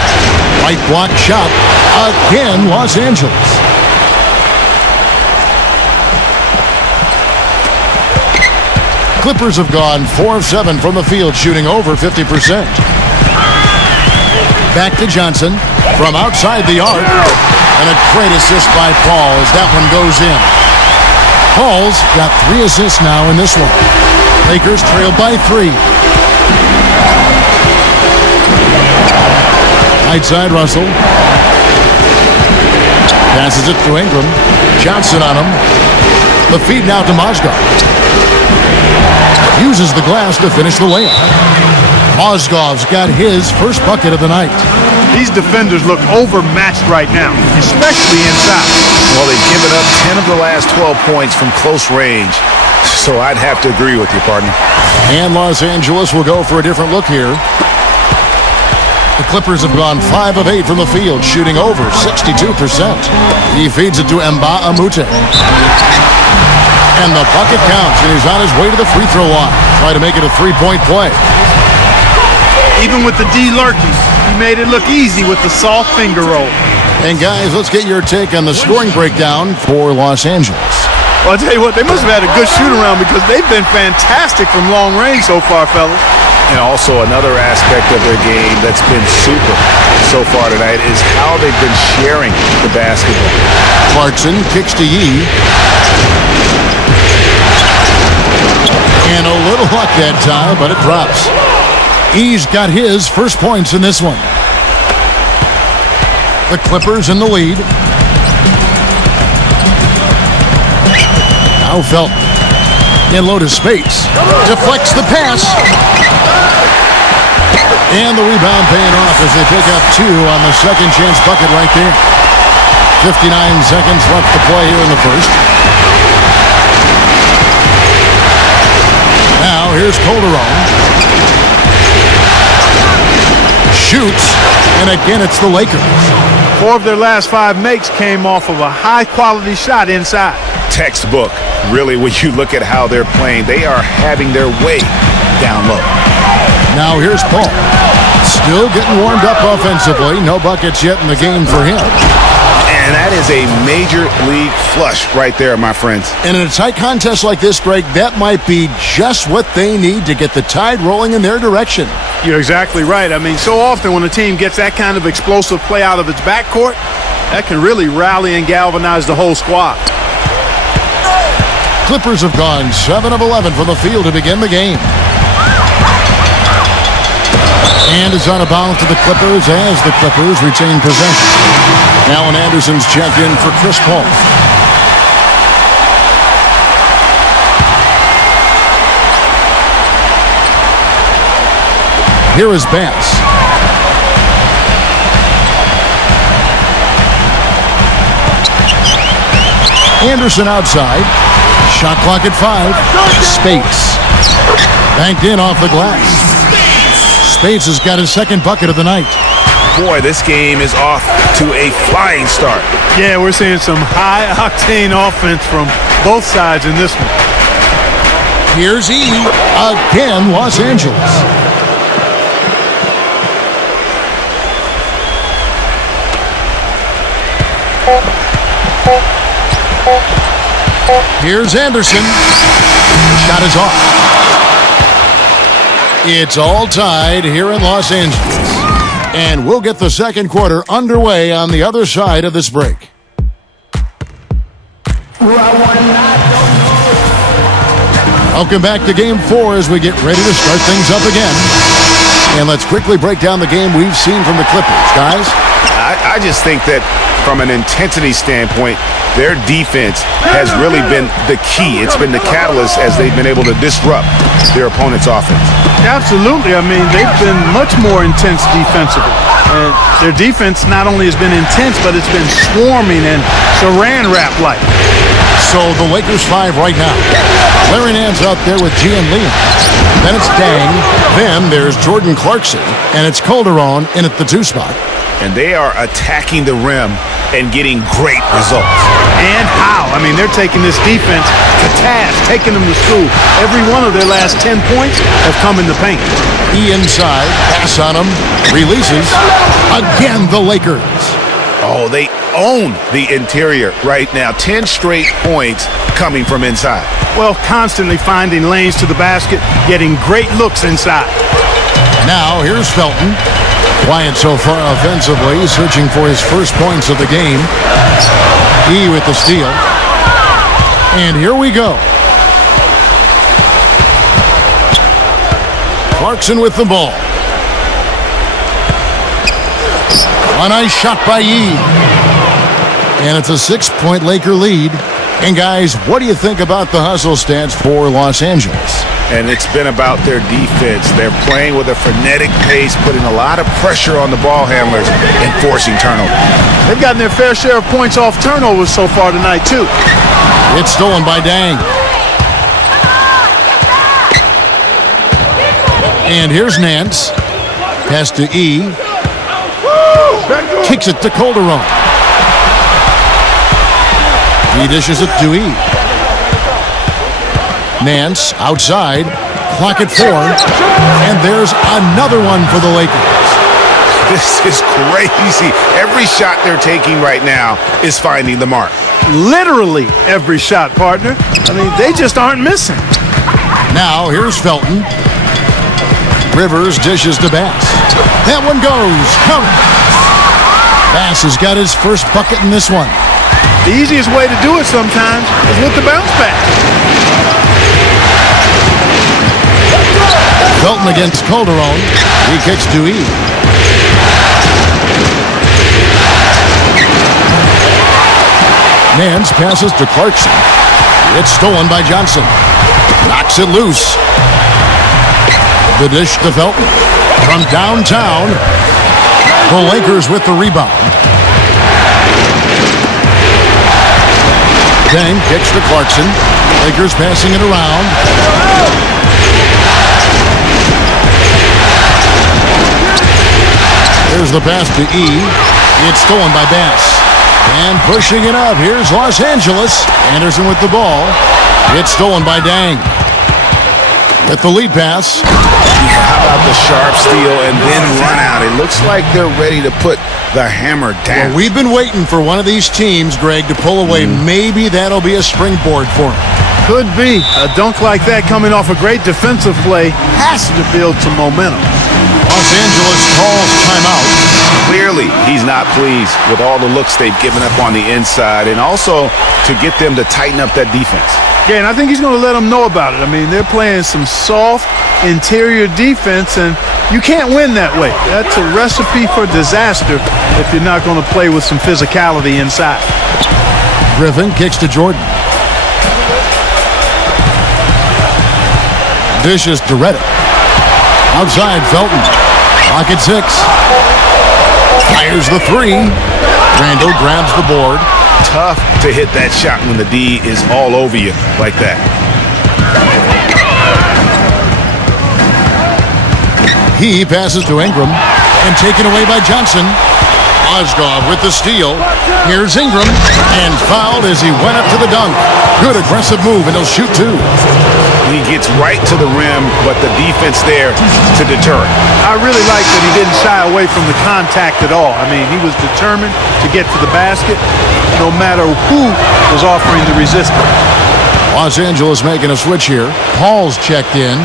Right block shot. Again, Los Angeles. Clippers have gone 4 of 7 from the field, shooting over 50%. Back to Johnson from outside the arc. And a great assist by Paul as that one goes in. Paul's got 3 assists now in this one. Lakers trail by 3. Right side, Russell. Passes it to Ingram. Johnson on him. The feed now to Mozgov. Uses the glass to finish the layup. Mozgov's got his first bucket of the night. These defenders look overmatched right now, especially inside. Well, they've given up 10 of the last 12 points from close range. So I'd have to agree with you, partner. And Los Angeles will go for a different look here. The Clippers have gone 5 of 8 from the field, shooting over 62%. He feeds it to Mba Amute. And the bucket counts, and he's on his way to the free throw line. Try to make it a three-point play. Even with the D lurking, he made it look easy with the soft finger roll. And guys, let's get your take on the scoring breakdown for Los Angeles. Well, I'll tell you what, they must have had a good shoot-around because they've been fantastic from long range so far, fellas. And also another aspect of their game that's been super so far tonight is how they've been sharing the basketball. Clarkson kicks to Yee. And a little luck that time, but it drops. Yee's got his first points in this one. The Clippers in the lead. Now Felton in low to space. Deflects the pass. And the rebound paying off as they pick up 2 on the second chance bucket right there. 59 seconds left to play here in the first. Now here's Calderon. Shoots, and again it's the Lakers. 4 of their last 5 makes came off of a high-quality shot inside. Textbook, really, when you look at how they're playing, they are having their way down low. Now here's Paul. Still getting warmed up offensively. No buckets yet in the game for him. And that is a major league flush right there, my friends. And in a tight contest like this, Greg, that might be just what they need to get the tide rolling in their direction. You're exactly right. I mean, so often when a team gets that kind of explosive play out of its backcourt, that can really rally and galvanize the whole squad. Clippers have gone 7 of 11 from the field to begin the game. And is out of bounds to the Clippers as the Clippers retain possession. Alan Anderson's checked in for Chris Paul. Here is Bass. Anderson outside. Shot clock at 5. Spates. Banked in off the glass. Spates has got his second bucket of the night. Boy, this game is off to a flying start. Yeah, we're seeing some high-octane offense from both sides in this one. Here's E. Again, Los Angeles. Here's Anderson. Shot is off. It's all tied here in Los Angeles. And we'll get the second quarter underway on the other side of this break. Welcome back to Game 4 as we get ready to start things up again. And let's quickly break down the game we've seen from the Clippers, guys. I just think that from an intensity standpoint, their defense has really been the key. It's been the catalyst as they've been able to disrupt their opponent's offense. Absolutely. I mean, they've been much more intense defensively. And their defense not only has been intense, but it's been swarming and saran wrap-like. So the Lakers 5 right now. Larry Nance out there with Gian Leon. Then it's Dang. Then there's Jordan Clarkson. And it's Calderon in at the 2 spot. And they are attacking the rim and getting great results. And how? I mean, they're taking this defense to task, taking them to school. Every one of their last 10 points have come in the paint. E inside, pass on him, releases. Again, the Lakers. Oh, they own the interior right now. 10 straight points coming from inside. Well, constantly finding lanes to the basket, getting great looks inside. Now, here's Felton. Quiet so far offensively, searching for his first points of the game. E with the steal. And here we go. Clarkson with the ball. A nice shot by Yee. And it's a 6-point Laker lead. And guys, what do you think about the hustle stats for Los Angeles? And it's been about their defense. They're playing with a frenetic pace, putting a lot of pressure on the ball handlers and forcing turnovers. They've gotten their fair share of points off turnovers so far tonight, too. It's stolen by Dang. And here's Nance. Pass to E. Kicks it to Calderon. He dishes it to E. Nance outside. Clock at 4. And there's another one for the Lakers. This is crazy. Every shot they're taking right now is finding the mark. Literally every shot, partner. I mean, they just aren't missing. Now here's Felton. Rivers dishes to Bass. That one goes. Count. Bass has got his first bucket in this one. The easiest way to do it sometimes is with the bounce back. Felton against Calderon. He kicks to E. Nance passes to Clarkson. It's stolen by Johnson. Knocks it loose. The dish to Felton. From downtown, the Lakers with the rebound. Deng kicks to Clarkson. Lakers passing it around. There's the pass to E. It's stolen by Bass. And pushing it up, here's Los Angeles. Anderson with the ball. It's stolen by Deng. With the lead pass. How about the sharp steal and then run out? It looks like they're ready to put the hammer down. Well, we've been waiting for one of these teams, Greg, to pull away. Maybe that'll be a springboard for them. Could be. A dunk like that coming off a great defensive play has to build some momentum. Los Angeles calls timeout. Clearly, he's not pleased with all the looks they've given up on the inside and also to get them to tighten up that defense. Yeah, and I think he's going to let them know about it. I mean, they're playing some soft interior defense, and you can't win that way. That's a recipe for disaster if you're not going to play with some physicality inside. Griffin kicks to Jordan. Dishes to Reddick. Outside, Felton. Clock at 6. Fires the 3. Randall grabs the board. Tough to hit that shot when the D is all over you like that. He passes to Ingram and taken away by Johnson. Ozgov with the steal. Here's Ingram and fouled as he went up to the dunk. Good aggressive move, and he'll shoot 2. He gets right to the rim, but the defense there to deter it. I really like that he didn't shy away from the contact at all. I mean, he was determined to get to the basket no matter who was offering the resistance. Los Angeles making a switch here. Paul's checked in.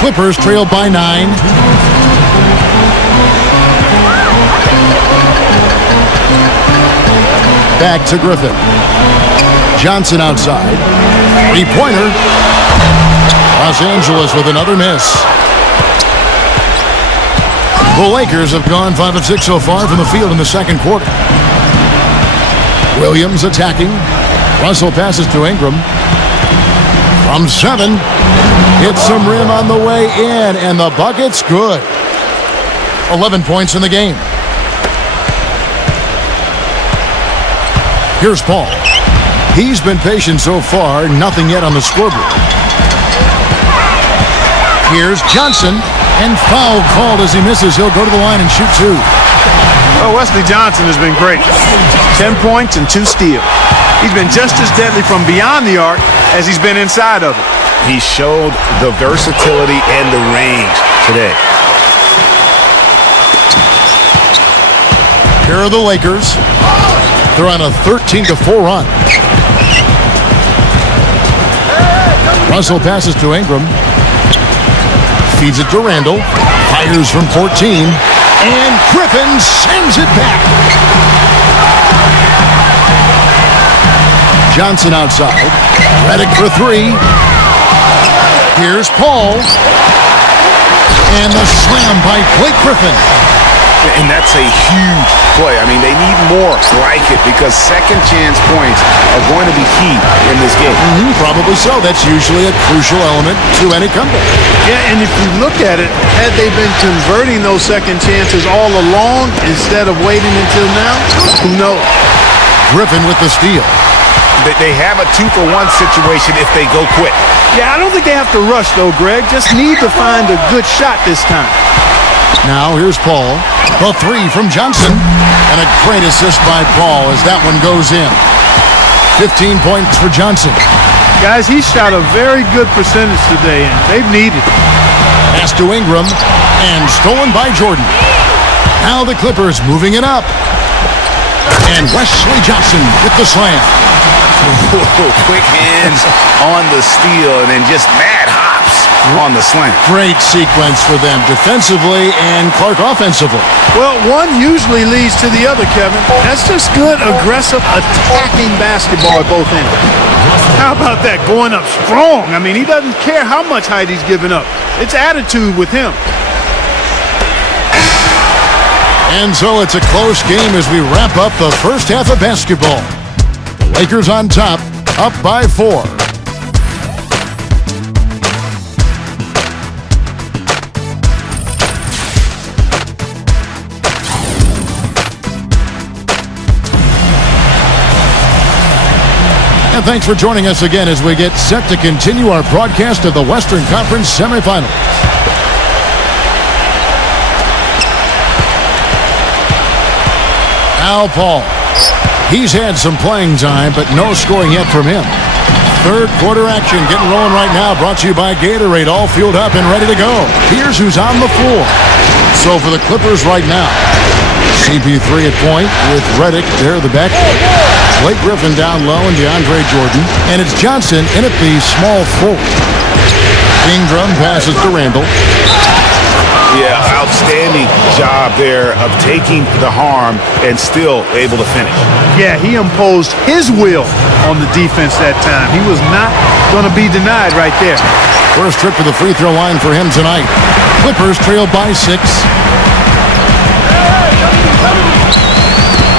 Clippers trailed by 9. Back to Griffin. Johnson outside. 3-pointer. Los Angeles with another miss. The Lakers have gone 5 of 6 so far from the field in the second quarter. Williams attacking. Russell passes to Ingram. From 7. Hits some rim on the way in, and the bucket's good. 11 points in the game. Here's Paul. He's been patient so far, nothing yet on the scoreboard. Here's Johnson, and foul called as he misses. He'll go to the line and shoot 2. Well, Wesley Johnson has been great. 10 points and 2 steals. He's been just as deadly from beyond the arc as he's been inside of it. He showed the versatility and the range today. Here are the Lakers. They're on a 13-4 run. Russell passes to Ingram. Feeds it to Randall. Fires from 14. And Griffin sends it back. Johnson outside. Reddick for 3. Here's Paul. And the slam by Blake Griffin. And that's a huge play. I mean, they need more like it because second chance points are going to be key in this game. Probably so. That's usually a crucial element to any comeback. Yeah, and if you look at it, had they been converting those second chances all along instead of waiting until now, who knows? Griffin with the steal. They have a 2-for-1 situation if they go quick. Yeah, I don't think they have to rush, though, Greg. Just need to find a good shot this time. Now here's Paul. The three from Johnson. And a great assist by Paul as that one goes in. 15 points for Johnson. Guys, he shot a very good percentage today, and they've needed it. Pass to Ingram. And stolen by Jordan. Now the Clippers moving it up. And Wesley Johnson with the slam. Quick hands on the steal and then just mad hops on the slam. Great sequence for them defensively and Clark offensively. Well, one usually leads to the other, Kevin. That's just good, aggressive, attacking basketball at both ends. How about that, going up strong? I mean, he doesn't care how much height he's giving up. It's attitude with him. And so it's a close game as we wrap up the first half of basketball. The Lakers on top, up by 4. And thanks for joining us again as we get set to continue our broadcast of the Western Conference semifinals. Now Paul. He's had some playing time, but no scoring yet from him. Third quarter action getting rolling right now, brought to you by Gatorade, all fueled up and ready to go. Here's who's on the floor. So for the Clippers right now, CP3 at point with Redick there at the back. Blake Griffin down low and DeAndre Jordan. And it's Johnson in at the small forward. Ingram passes to Randall. Yeah, outstanding job there of taking the harm and still able to finish. Yeah, he imposed his will on the defense that time. He was not going to be denied right there. First trip to the free throw line for him tonight. Clippers trail by 6.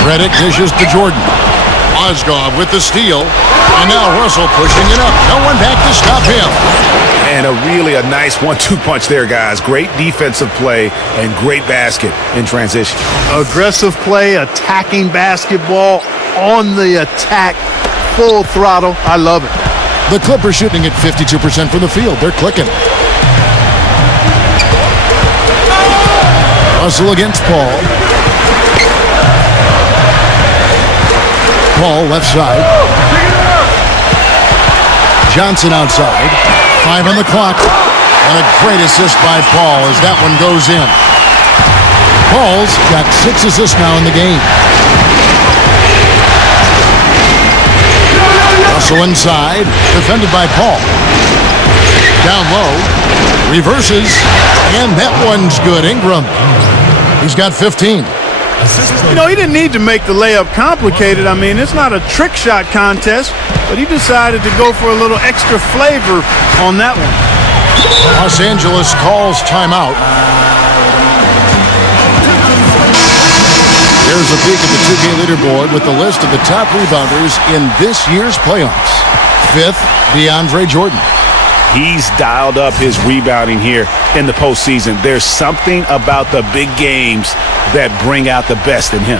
Redick dishes to Jordan. Ozgov with the steal. And now Russell pushing it up. No one back to stop him. And a nice 1-2 punch there, guys. Great defensive play and great basket in transition. Aggressive play, attacking basketball, on the attack, full throttle. I love it. The Clippers shooting at 52% from the field. They're clicking. Russell against Paul. Paul left side. Johnson outside. 5 on the clock. And a great assist by Paul as that one goes in. Paul's got 6 assists now in the game. Russell inside. Defended by Paul. Down low. Reverses. And that one's good. Ingram. He's got 15. You know, he didn't need to make the layup complicated. I mean, it's not a trick shot contest, but he decided to go for a little extra flavor on that one. Los Angeles calls timeout. Here's a peek at the 2K leaderboard with the list of the top rebounders in this year's playoffs. 5th, DeAndre Jordan. He's dialed up his rebounding here in the postseason. There's something about the big games that bring out the best in him.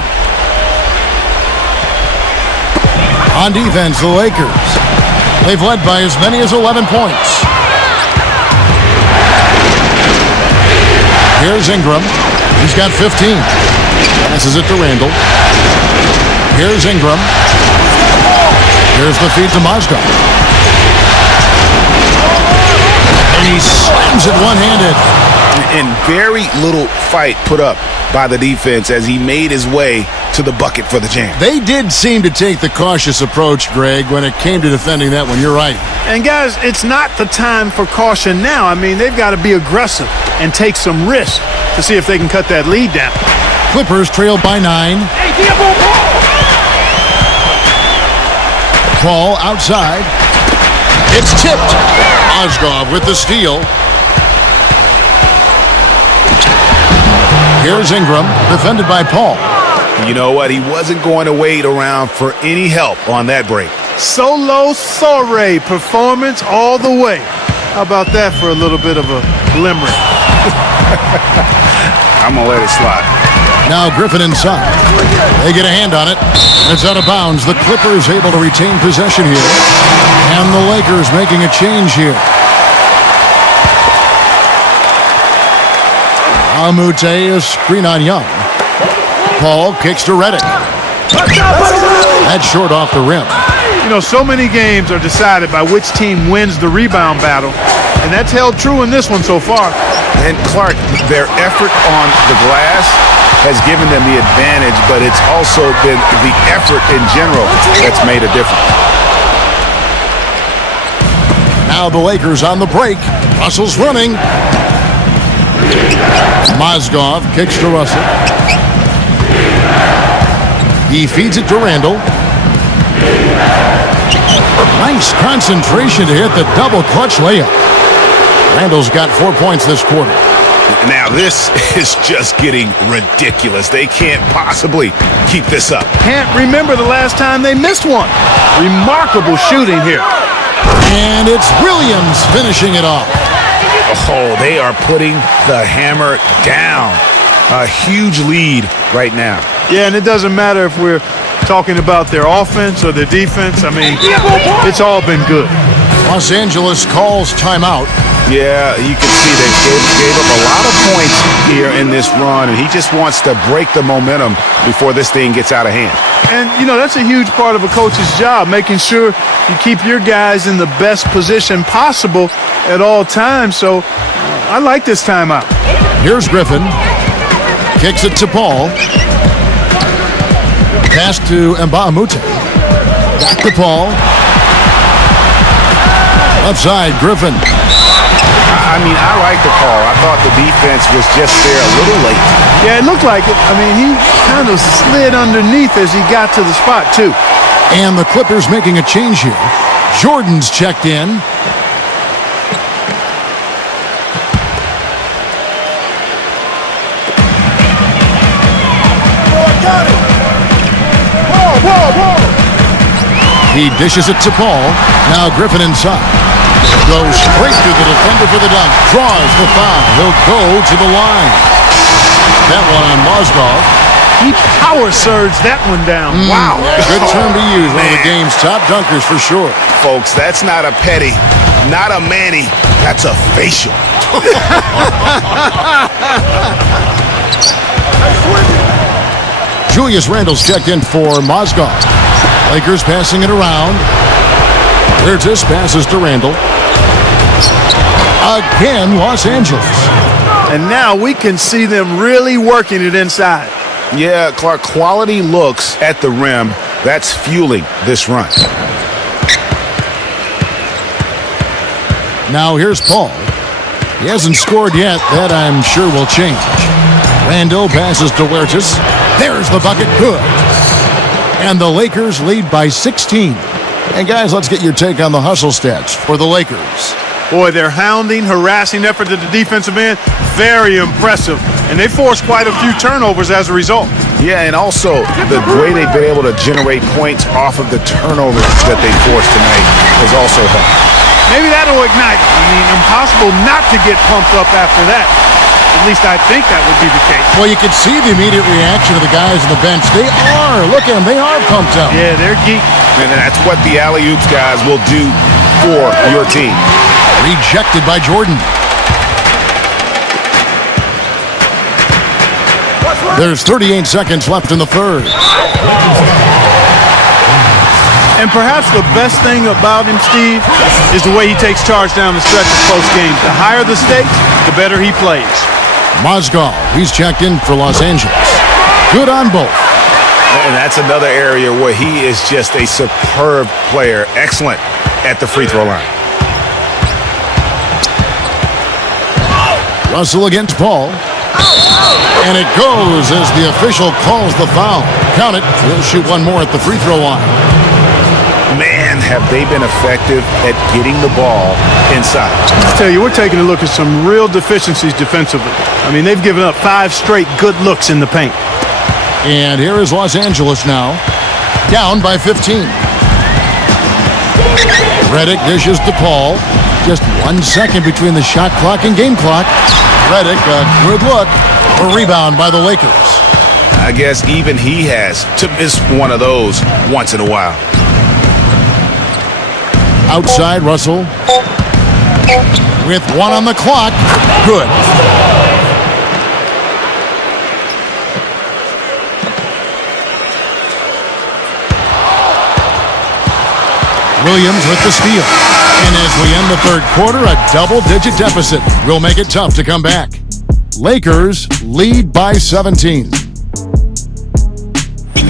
On defense, the Lakers. They've led by as many as 11 points. Here's Ingram. He's got 15. Passes it to Randall. Here's Ingram. Here's the feed to Mazda. And he slams it one-handed. And very little fight put up by the defense as he made his way to the bucket for the jam. They did seem to take the cautious approach, Greg, when it came to defending that one. You're right. And, guys, it's not the time for caution now. I mean, they've got to be aggressive and take some risk to see if they can cut that lead down. Clippers trail by 9. Paul outside. It's tipped. Ozgov with the steal. Here's Ingram, defended by Paul. You know what? He wasn't going to wait around for any help on that break. Solo soiree performance all the way. How about that for a little bit of a limerick? I'm going to let it slide. Now Griffin inside. They get a hand on it. It's out of bounds. The Clippers able to retain possession here. And the Lakers making a change here. Amute is screen on Young. Paul kicks to Redick. That's short off the rim. You know, so many games are decided by which team wins the rebound battle, and that's held true in this one so far. And Clark, their effort on the glass has given them the advantage, but it's also been the effort in general that's made a difference. Now the Lakers on the break. Russell's running. Mozgov kicks to Russell. He feeds it to Randall. Nice concentration to hit the double clutch layup. Randall's got 4 points this quarter. Now this is just getting ridiculous. They can't possibly keep this up. Can't remember the last time they missed one. Remarkable shooting here. And it's Williams finishing it off. Oh, they are putting the hammer down. A huge lead right now. Yeah, and it doesn't matter if we're talking about their offense or their defense. I mean, it's all been good. Los Angeles calls timeout. Yeah, you can see they gave up a lot of points here in this run, and he just wants to break the momentum before this thing gets out of hand. And, you know, that's a huge part of a coach's job, making sure you keep your guys in the best position possible at all times. So I like this timeout. Here's Griffin. Kicks it to Paul. Pass to Mbamute. Back to Paul. Left side, Griffin. I mean, I like the call. I thought the defense was just there a little late. Yeah, it looked like it. I mean, he kind of slid underneath as he got to the spot, too. And the Clippers making a change here. Jordan's checked in. He dishes it to Paul. Now Griffin inside. Goes straight through the defender for the dunk. Draws the foul. He'll go to the line. That one on Mozgov. He power surged that one down. Wow. Good term to use. One of the game's top dunkers for sure. Folks, that's not a petty, not a Manny. That's a facial. Julius Randle's checked in for Mozgov. Lakers passing it around. Curtis passes to Randle. Again, Los Angeles. And now we can see them really working it inside. Yeah, Clark, quality looks at the rim. That's fueling this run. Now here's Paul. He hasn't scored yet. That I'm sure will change. Randle passes to Huertas. There's the bucket. Good. And the Lakers lead by 16. And guys, let's get your take on the hustle stats for the Lakers. Boy, their hounding, harassing effort at the defensive end, very impressive. And they forced quite a few turnovers as a result. Yeah, and also the way they've been able to generate points off of the turnovers that they forced tonight has also helped. Maybe that'll ignite them. I mean, impossible not to get pumped up after that. At least I think that would be the case. Well, you can see the immediate reaction of the guys on the bench. They are. Look at them. They are pumped up. Yeah, they're geek. And that's what the alley-oops guys will do for your team. Rejected by Jordan. There's 38 seconds left in the third. And perhaps the best thing about him, Steve, is the way he takes charge down the stretch of close games. The higher the stakes, the better he plays. Mozgov, he's checked in for Los Angeles. Good on both. And that's another area where he is just a superb player. Excellent at the free throw line. Russell against Paul. And it goes as the official calls the foul. Count it. He'll shoot one more at the free throw line. Man, have they been effective at getting the ball inside. I tell you, we're taking a look at some real deficiencies defensively. I mean, they've given up 5 straight good looks in the paint. And here is Los Angeles now, down by 15. Redick dishes to Paul. Just 1 second between the shot clock and game clock. Redick, a good look. A rebound by the Lakers. I guess even he has to miss one of those once in a while. Outside, Russell. With 1 on the clock. Good. Williams with the steal. And as we end the third quarter, a double-digit deficit will make it tough to come back. Lakers lead by 17.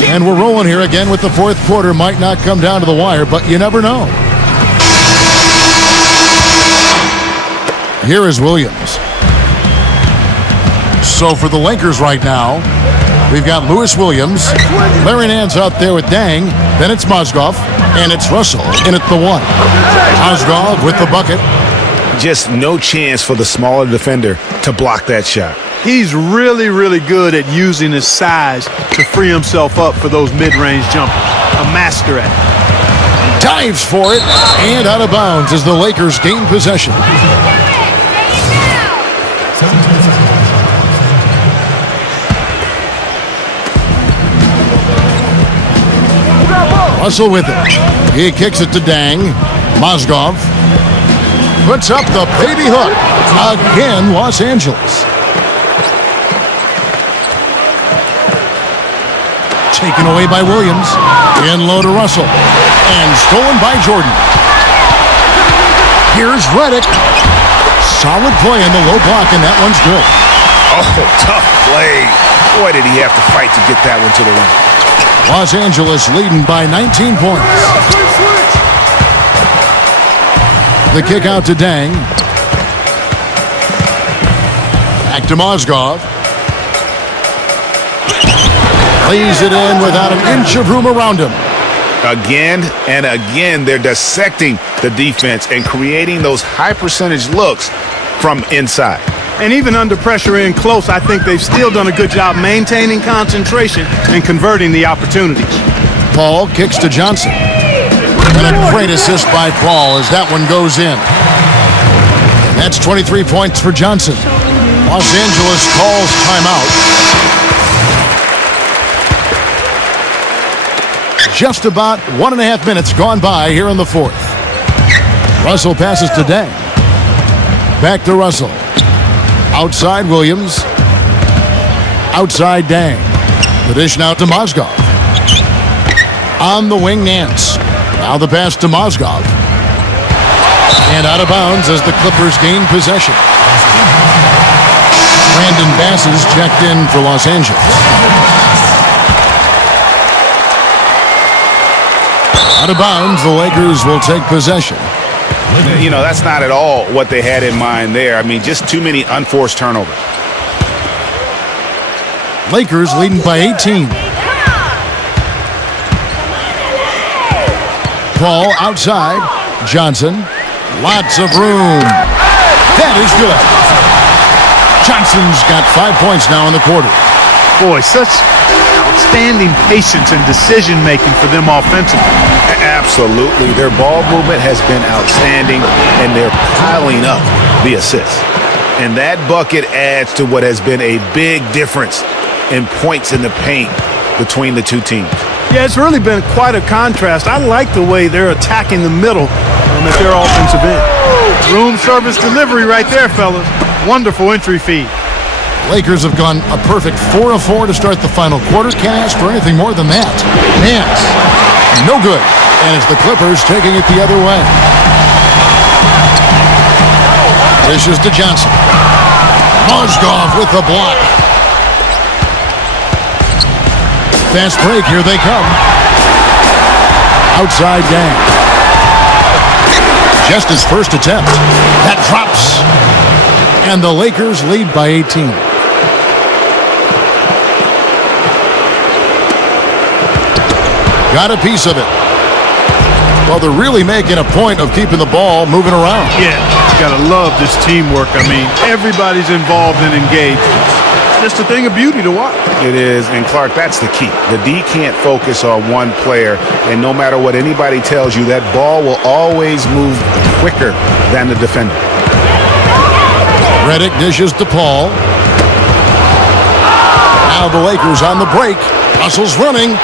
And we're rolling here again with the fourth quarter. Might not come down to the wire, but you never know. Here is Williams. So for the Lakers right now, we've got Lewis Williams. Larry Nance out there with Dang. Then it's Mozgov. And it's Russell in at the 1. Mozgov with the bucket. Just no chance for the smaller defender to block that shot. He's really, really good at using his size to free himself up for those mid-range jumpers. A master at it. Dives for it. And out of bounds as the Lakers gain possession. Russell with it. He kicks it to Dang. Mozgov puts up the baby hook. Again, Los Angeles. Taken away by Williams. In low to Russell. And stolen by Jordan. Here's Redick. Solid play in the low block, and that one's good. Oh, tough play. Boy, did he have to fight to get that one to the rim. Los Angeles leading by 19 points. The kick out to Dang. Back to Mozgov. Lays it in without an inch of room around him. Again and again, they're dissecting the defense and creating those high percentage looks from inside. And even under pressure in close, I think they've still done a good job maintaining concentration and converting the opportunities. Paul kicks to Johnson. And a great assist by Paul as that one goes in. And that's 23 points for Johnson. Los Angeles calls timeout. Just about 1.5 minutes gone by here in the fourth. Russell passes to Dang. Back to Russell. Outside Williams. Outside Dang. The dish now to Mozgov. On the wing, Nance. Now the pass to Mozgov. And out of bounds as the Clippers gain possession. Brandon Bass is checked in for Los Angeles. Out of bounds, the Lakers will take possession. You know, that's not at all what they had in mind there. I mean, just too many unforced turnovers. Lakers leading by 18. Paul outside. Johnson. Lots of room. That is good. Johnson's got 5 points now in the quarter. Boy, such outstanding patience and decision-making for them offensively. Absolutely. Their ball movement has been outstanding, and they're piling up the assists. And that bucket adds to what has been a big difference in points in the paint between the two teams. Yeah, it's really been quite a contrast. I like the way they're attacking the middle at their offensive end. Room service delivery right there, fellas. Wonderful entry feed. Lakers have gone a perfect 4 of 4 to start the final quarter. Can't ask for anything more than that. Nance. No good. And it's the Clippers taking it the other way. Dishes to Johnson. Mozgov with the block. Fast break. Here they come. Outside Dang. Just his first attempt. That drops. And the Lakers lead by 18. Got a piece of it. Well, they're really making a point of keeping the ball moving around. Yeah, you gotta love this teamwork. I mean, everybody's involved and engaged. It's just a thing of beauty to watch. It is, and Clark, that's the key. The D can't focus on one player, and no matter what anybody tells you, that ball will always move quicker than the defender. Redick dishes to Paul. Now Now the Lakers on the break. Russell's running.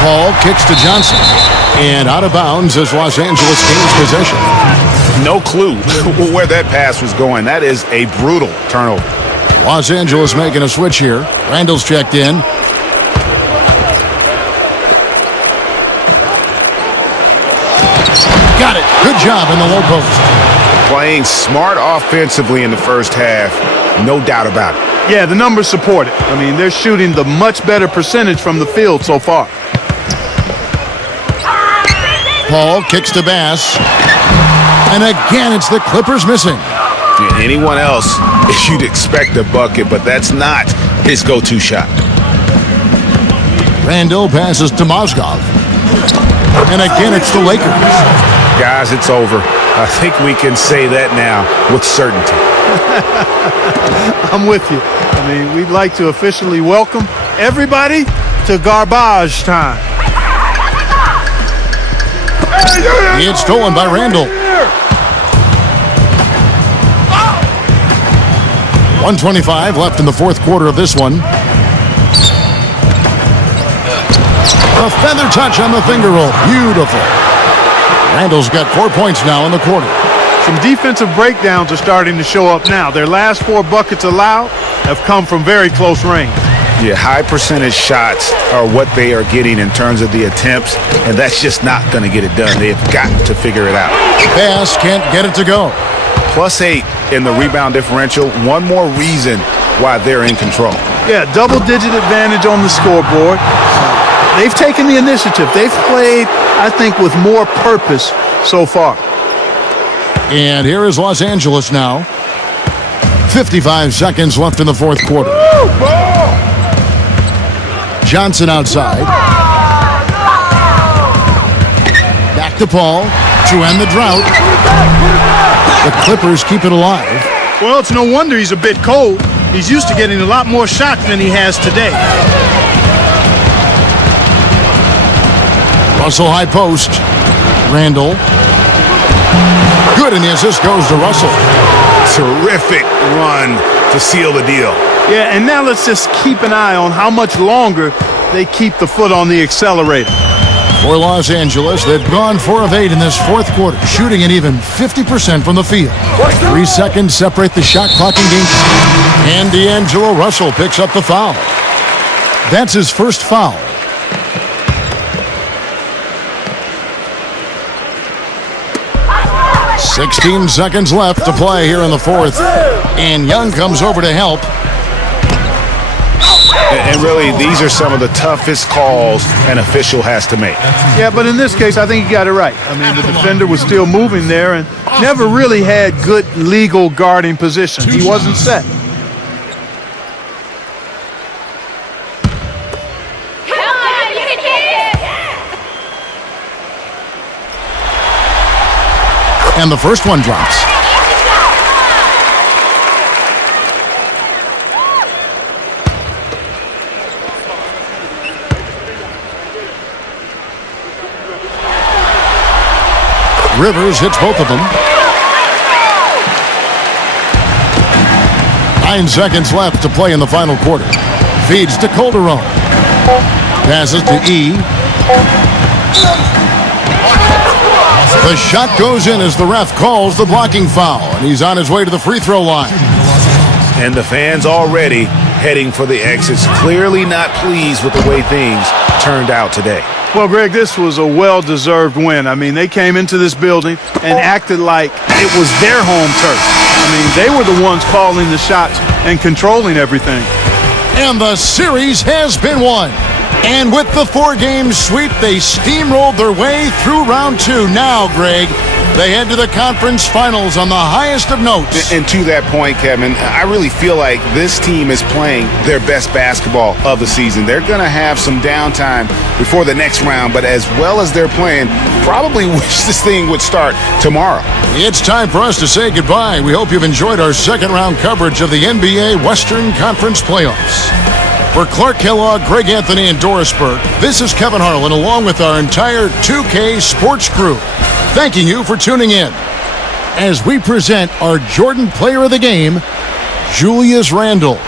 Paul kicks to Johnson. And out of bounds as Los Angeles gains possession. No clue where that pass was going. That is a brutal turnover. Los Angeles making a switch here. Randall's checked in. Got it. Good job in the low post. Playing smart offensively in the first half. No doubt about it. Yeah, the numbers support it. I mean, they're shooting the much better percentage from the field so far. Paul kicks to Bass. And again, it's the Clippers missing. Anyone else, you'd expect a bucket, but that's not his go-to shot. Randall passes to Mozgov. And again, it's the Lakers. Guys, it's over. I think we can say that now with certainty. I'm with you. I mean, we'd like to officially welcome everybody to garbage time. It's stolen by Randall. 1:25 left in the fourth quarter of this one. A feather touch on the finger roll. Beautiful. Randall's got 4 points now in the quarter. Some defensive breakdowns are starting to show up now. Their last 4 buckets allowed have come from very close range. Yeah, high percentage shots are what they are getting in terms of the attempts, and that's just not going to get it done. They've got to figure it out. Bass can't get it to go. +8 in the rebound differential. One more reason why they're in control. Yeah, double-digit advantage on the scoreboard. They've taken the initiative. They've played, I think, with more purpose so far. And here is Los Angeles now. 55 seconds left in the fourth quarter. Johnson outside. Back to Paul to end the drought. The Clippers keep it alive. Well, it's no wonder he's a bit cold. He's used to getting a lot more shots than he has today. Russell high post. Randall. Good, and the assist goes to Russell. Terrific run to seal the deal. Yeah, and now let's just keep an eye on how much longer they keep the foot on the accelerator. For Los Angeles, they've gone 4 of 8 in this fourth quarter, shooting at even 50% from the field. 3 seconds separate the shot clock and game. And D'Angelo Russell picks up the foul. That's his first foul. "16 seconds left to play here in the fourth. And Young comes over to help. And really, these are some of the toughest calls an official has to make. Yeah, but in this case, I think he got it right. I mean, the defender was still moving there and never really had good legal guarding position. He wasn't set. And the first one drops. Rivers hits both of them. 9 seconds left to play in the final quarter. Feeds to Calderon. Passes to E. The shot goes in as the ref calls the blocking foul, and he's on his way to the free throw line. And the fans already heading for the exits, clearly not pleased with the way things turned out today. Well, Greg, this was a well-deserved win. I mean, they came into this building and acted like it was their home turf. I mean, they were the ones calling the shots and controlling everything. And the series has been won. And with the 4-game sweep, they steamrolled their way through round 2. Now, Greg, they head to the conference finals on the highest of notes. And to that point, Kevin, I really feel like this team is playing their best basketball of the season. They're going to have some downtime before the next round, but as well as they're playing, probably wish this thing would start tomorrow. It's time for us to say goodbye. We hope you've enjoyed our second-round coverage of the NBA Western Conference Playoffs. For Clark Kellogg, Greg Anthony, and Doris Burke, this is Kevin Harlan along with our entire 2K Sports crew, thanking you for tuning in as we present our Jordan Player of the Game, Julius Randle.